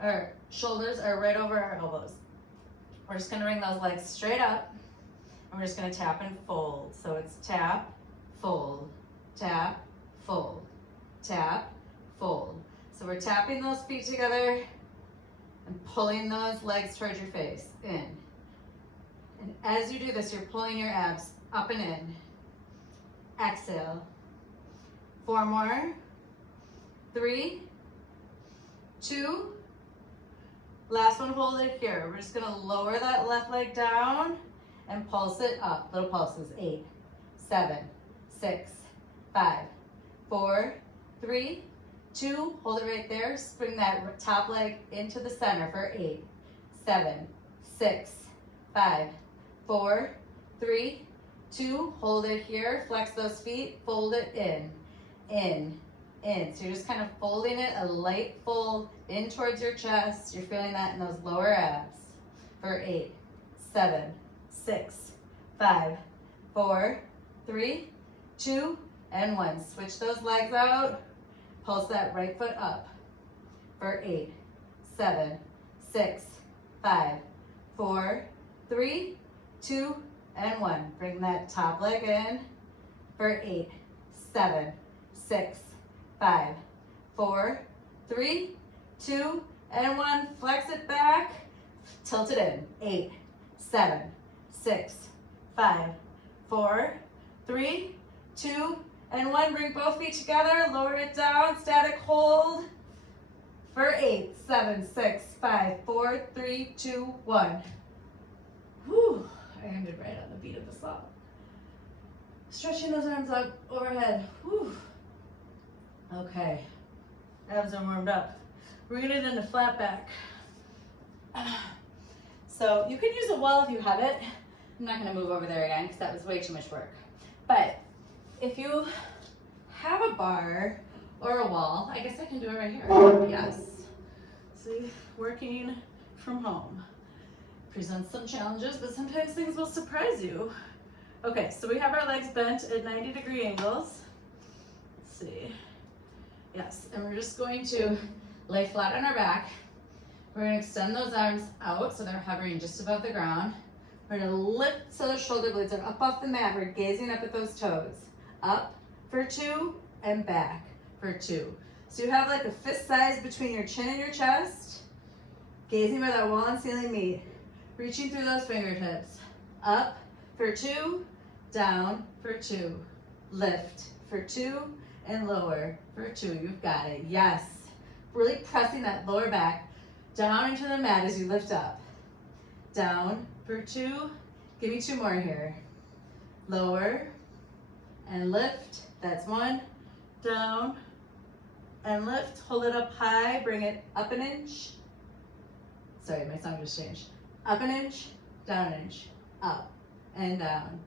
Our shoulders are right over our elbows. We're just gonna bring those legs straight up, and we're just gonna tap and fold. So it's tap, fold, tap, fold, tap, fold. So we're tapping those feet together, and pulling those legs towards your face, in. And as you do this, you're pulling your abs up and in. Exhale. 4 more. 3, 2, last one, hold it here. We're just gonna lower that left leg down and pulse it up. Little pulses. 8, 7, 6, 5, 4, 3, 2, hold it right there. Bring that top leg into the center for 8, 7, 6, 5, 4, 3, 2, hold it here. Flex those feet, fold it in, in. So you're just kind of folding it, a light fold in towards your chest. You're feeling that in those lower abs for 8, 7, 6, 5, 4, 3, 2, and 1. Switch those legs out. Pulse that right foot up for 8, 7, 6, 5, 4, 3, 2, and 1. Bring that top leg in for 8, 7, 6, 5, 4, 3, 2, and 1. Flex it back, tilt it in. 8, 7, 6, 5, 4, 3, 2, and 1. Bring both feet together, lower it down, static hold for 8, 7, 6, 5, 4, 3, 2, 1. Whew, I ended right on the beat of the song. Stretching those arms up overhead. Whew. Okay, abs are warmed up. We're gonna get into flat back. So you can use a wall if you have it. I'm not gonna move over there again because that was way too much work. But if you have a bar or a wall, I guess I can do it right here. Yes. See, working from home presents some challenges, but sometimes things will surprise you. Okay, so we have our legs bent at 90-degree angles. Let's see. Yes, and we're just going to lay flat on our back. We're going to extend those arms out so they're hovering just above the ground. We're going to lift so the shoulder blades are up off the mat. We're gazing up at those toes. Up for 2 and back for 2. So you have like a fist size between your chin and your chest. Gazing where that wall and ceiling meet. Reaching through those fingertips. Up for 2, down for 2. Lift for 2. And lower for 2. You've got it. Yes. Really pressing that lower back down into the mat as you lift up. Down for 2. Give me 2 more here. Lower and lift. That's 1. Down and lift. Hold it up high. Bring it up an inch. Sorry, my song just changed. Up an inch, down an inch. Up and down.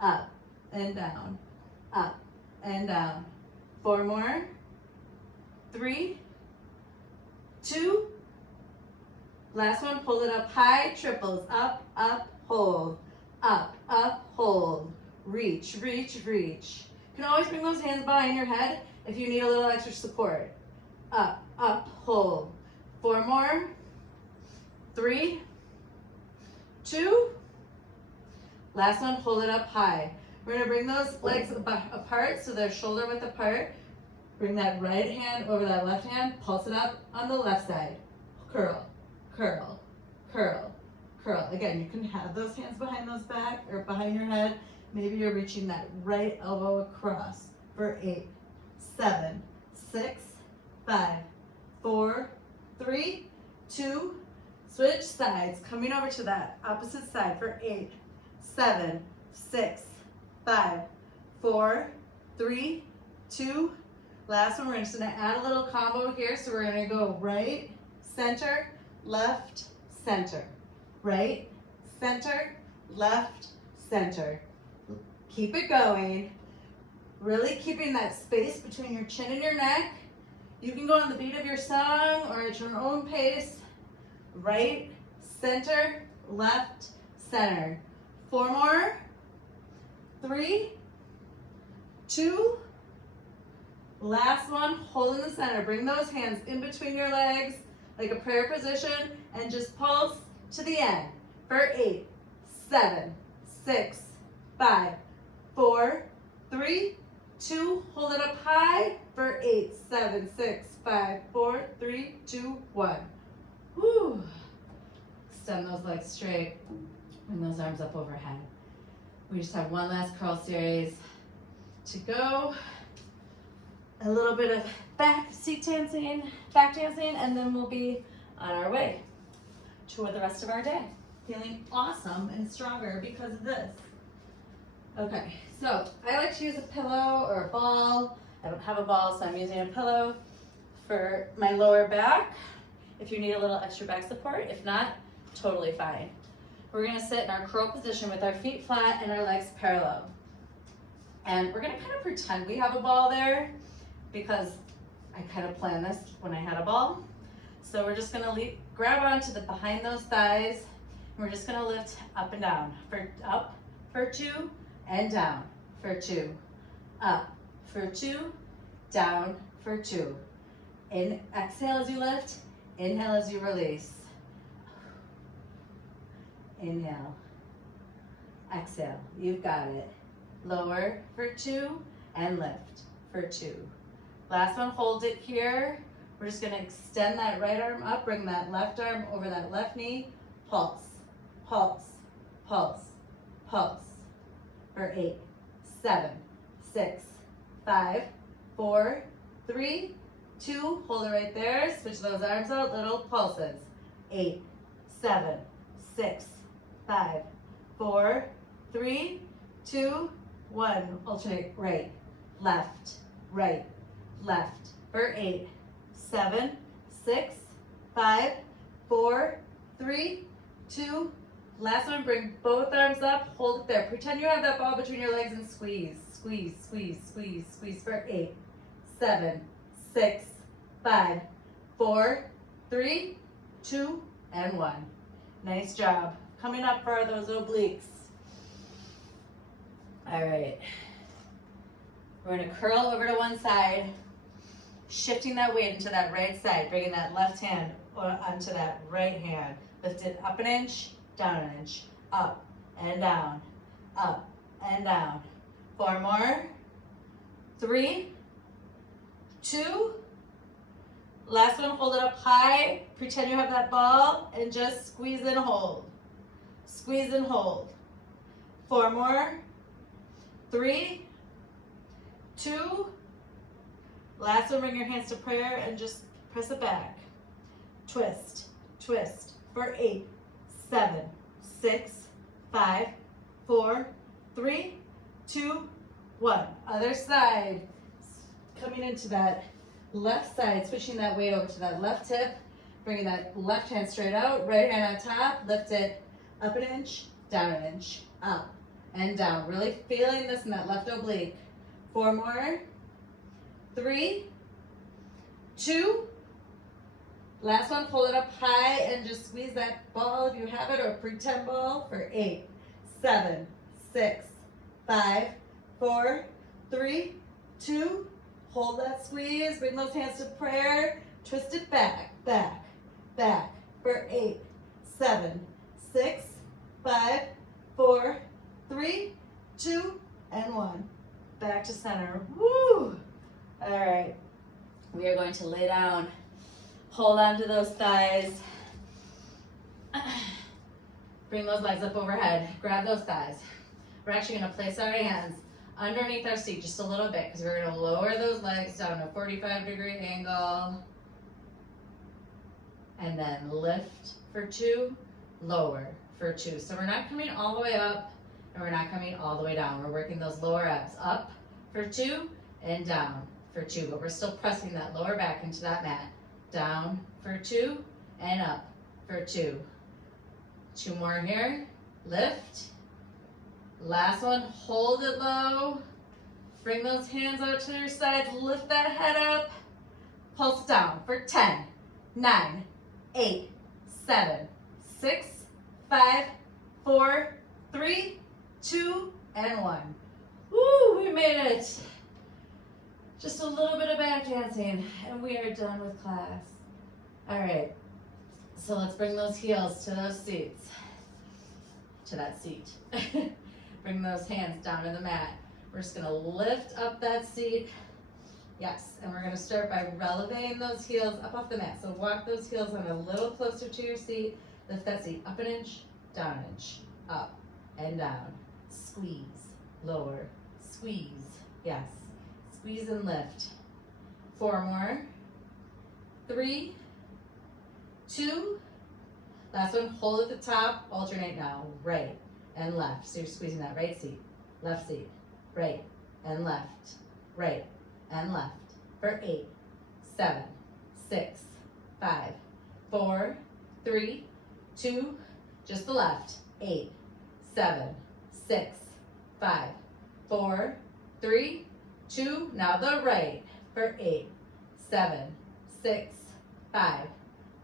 Up and down. Up and down. 4 more. 3, 2. Last one, pull it up high, triples. Up, up, hold. Up, up, hold. Reach, reach, reach. You can always bring those hands behind your head if you need a little extra support. Up, up, hold. 4 more. 3, 2. Last one, hold it up high. We're gonna bring those legs apart so they're shoulder width apart. Bring that right hand over that left hand, pulse it up on the left side. Curl, curl, curl, curl. Again, you can have those hands behind those back or behind your head. Maybe you're reaching that right elbow across for 8, 7, 6, 5, 4, 3, 2, switch sides. Coming over to that opposite side for 8, 7, 6, 5, 4, 3, 2. Last one, we're just gonna add a little combo here. So we're gonna go right, center, left, center. Right, center, left, center. Keep it going. Really keeping that space between your chin and your neck. You can go on the beat of your song or at your own pace. Right, center, left, center. 4 more. 3, 2. Last one, hold in the center. Bring those hands in between your legs like a prayer position and just pulse to the end for 8, 7, 6, 5, 4, 3, 2. Hold it up high for 8, 7, 6, 5, 4, 3, 2, 1. Woo. Extend those legs straight. Bring those arms up overhead. We just have one last curl series to go. A little bit of back dancing, and then we'll be on our way to the rest of our day. Feeling awesome and stronger because of this. Okay, so I like to use a pillow or a ball. I don't have a ball, so I'm using a pillow for my lower back. If you need a little extra back support, if not, totally fine. We're gonna sit in our curl position with our feet flat and our legs parallel. And we're gonna kind of pretend we have a ball there because I kind of planned this when I had a ball. So we're just gonna grab onto the behind those thighs. And we're just gonna lift up and down. Up for 2 and down for 2. Up for 2, down for 2. Exhale as you lift, inhale as you release. Inhale, exhale, you've got it. Lower for 2 and lift for 2. Last one, hold it here. We're just gonna extend that right arm up, bring that left arm over that left knee. Pulse, pulse, pulse, pulse. For 8, 7, 6, 5, 4, 3, 2, hold it right there. Switch those arms out, little pulses. 8, 7, 6, 5, 4, 3, 2, 1. Alternate right, left, right, left. For 8, 7, 6, 5, 4, 3, 2. Last one, bring both arms up, hold it there. Pretend you have that ball between your legs and squeeze, squeeze, squeeze, squeeze, squeeze. For 8, 7, 6, 5, 4, 3, 2, and 1. Nice job. Coming up for those obliques. All right. We're gonna curl over to one side, shifting that weight into that right side, bringing that left hand onto that right hand. Lift it up an inch, down an inch, up and down, up and down. 4 more. 3, 2. Last one, hold it up high. Pretend you have that ball and just squeeze and hold. Squeeze and hold. 4 more. 3, 2. Last one, bring your hands to prayer and just press it back. Twist, twist. For 8, 7, 6, 5, 4, 3, 2, 1. Other side. Coming into that left side, switching that weight over to that left hip, bringing that left hand straight out, right hand on top, lift it up an inch, down an inch, up and down. Really feeling this in that left oblique. 4 more. 3, 2. Last one, hold it up high and just squeeze that ball if you have it, or pretend ball. For 8, 7, 6, 5, 4, 3, 2. Hold that squeeze, bring those hands to prayer, twist it back, back, back. For 8, 7, 6, 5, 4, 3, 2, and 1. Back to center. Woo! All right, we are going to lay down. Hold on to those thighs. Bring those legs up overhead. Grab those thighs. We're actually going to place our hands underneath our seat just a little bit because we're going to lower those legs down a 45-degree angle. And then lift for 2, lower for 2. So we're not coming all the way up and we're not coming all the way down. We're working those lower abs up for 2 and down for 2. But we're still pressing that lower back into that mat. Down for 2 and up for 2. 2 more here. Lift. Last one, hold it low. Bring those hands out to your sides. Lift that head up. Pulse down for 10, 9, 8, 7, 6, 5, 4, 3, 2, and 1. Woo, we made it. Just a little bit of back dancing, and we are done with class. All right, so let's bring those heels to those seats, to that seat. Bring those hands down to the mat. We're just gonna lift up that seat, Yes, and we're gonna start by relevating those heels up off the mat. So walk those heels on a little closer to your seat. Lift that seat up an inch, down an inch, up and down. Squeeze, lower, squeeze. Yes, squeeze and lift. 4 more. 3, 2. Last one, hold at the top, alternate now, right and left. So you're squeezing that right seat, left seat, right and left, right and left. For 8, 7, 6, 5, 4, 3, 2, just the left. 8, 7, 6, 5, 4, 3, 2, now the right. For 8, 7, 6, 5,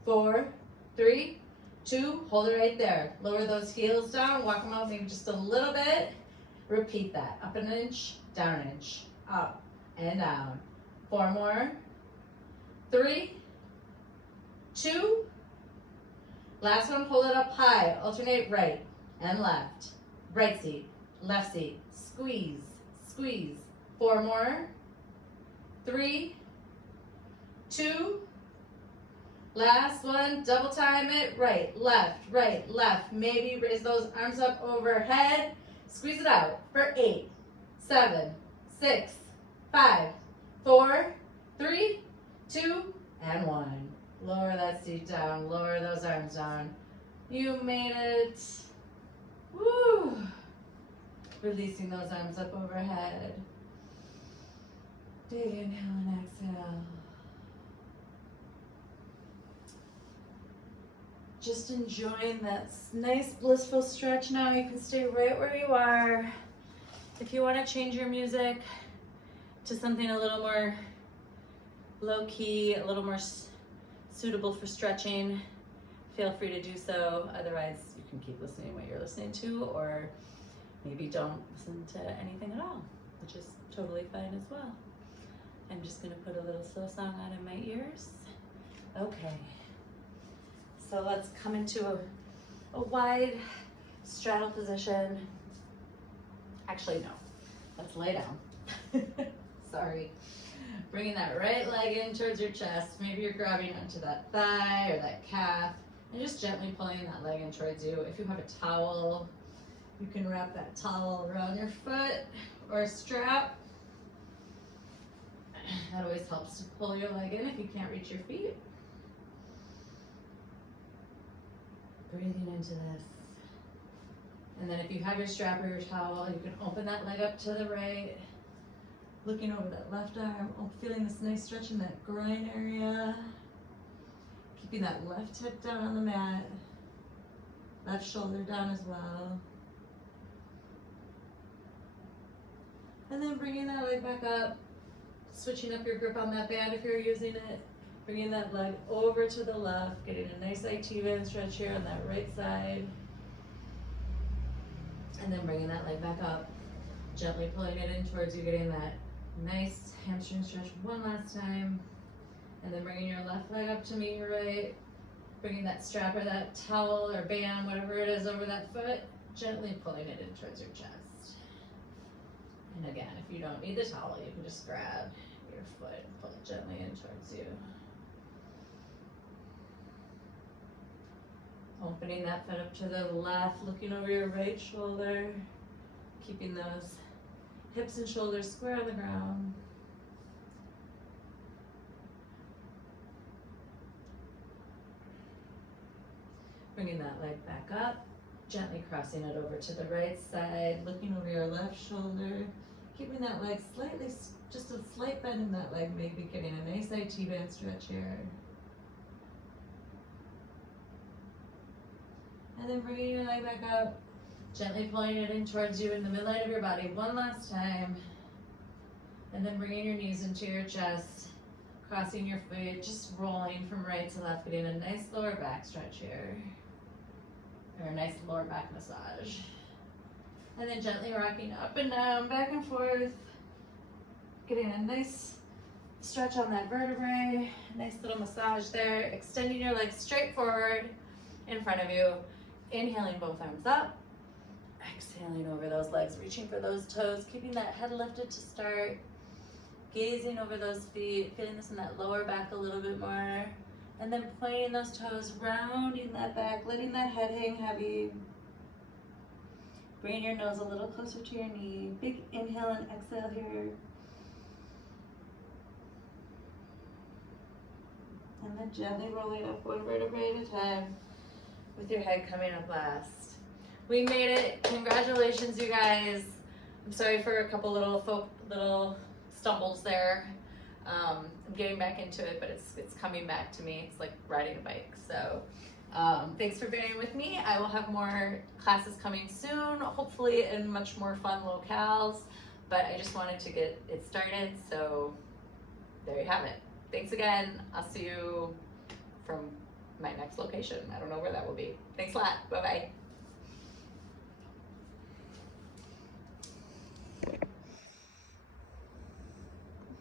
4, 3, 2, hold it right there. Lower those heels down, walk them out maybe just a little bit. Repeat that, up an inch, down an inch, up and down. 4 more. 3, 2. Last one, hold it up high. Alternate right and left. Right seat, left seat. Squeeze, squeeze. 4 more. 3, 2. Last one, double time it. Right, left. Maybe raise those arms up overhead. Squeeze it out for 8, 7, 6, 5, 4, 3, 2, and 1. Lower that seat down, lower those arms down. You made it. Woo! Releasing those arms up overhead. Big inhale and exhale. Just enjoying that nice blissful stretch now. You can stay right where you are. If you want to change your music to something a little more low key, a little more suitable for stretching, feel free to do so. Otherwise, you can keep listening to what you're listening to, or maybe don't listen to anything at all, which is totally fine as well. I'm just gonna put a little slow song on in my ears. Okay. So let's come into a wide straddle position. Actually, no, let's lay down. Sorry. Bringing that right leg in towards your chest. Maybe you're grabbing onto that thigh or that calf and just gently pulling that leg in towards you. If you have a towel, you can wrap that towel around your foot or a strap. That always helps to pull your leg in if you can't reach your feet. Breathing into this. And then if you have your strap or your towel, you can open that leg up to the right, looking over that left arm, feeling this nice stretch in that groin area. Keeping that left hip down on the mat, left shoulder down as well. And then bringing that leg back up, switching up your grip on that band if you're using it. Bringing that leg over to the left, getting a nice IT band stretch here on that right side. And then bringing that leg back up, gently pulling it in towards you, getting that nice hamstring stretch one last time. And then bringing your left leg up to meet your right. Bringing that strap or that towel or band, whatever it is, over that foot, gently pulling it in towards your chest. And again, if you don't need the towel, you can just grab your foot and pull it gently in towards you. Opening that foot up to the left, looking over your right shoulder, keeping those hips and shoulders square on the ground. Bringing that leg back up, gently crossing it over to the right side, looking over your left shoulder, keeping that leg slightly, just a slight bend in that leg, maybe getting a nice IT band stretch here. And then bringing your leg back up, gently pulling it in towards you in the midline of your body one last time. And then bringing your knees into your chest, crossing your feet, just rolling from right to left, getting a nice lower back stretch here, or a nice lower back massage. And then gently rocking up and down, back and forth, getting a nice stretch on that vertebrae, nice little massage there, extending your legs straight forward in front of you. Inhaling both arms up, exhaling over those legs, reaching for those toes, keeping that head lifted to start. gazing over those feet, feeling this in that lower back a little bit more. And then pointing those toes, rounding that back, letting that head hang heavy. Bring your nose a little closer to your knee. Big inhale and exhale here. And then gently rolling up one vertebrae at a time with your head coming up last. We made it. Congratulations, you guys. I'm sorry for a couple little stumbles there. I'm getting back into it, but it's coming back to me. It's like riding a bike. So thanks for bearing with me. I will have more classes coming soon, hopefully in much more fun locales, but I just wanted to get it started. So there you have it. Thanks again. I'll see you from my next location. I don't know where that will be. Thanks a lot. Bye-bye.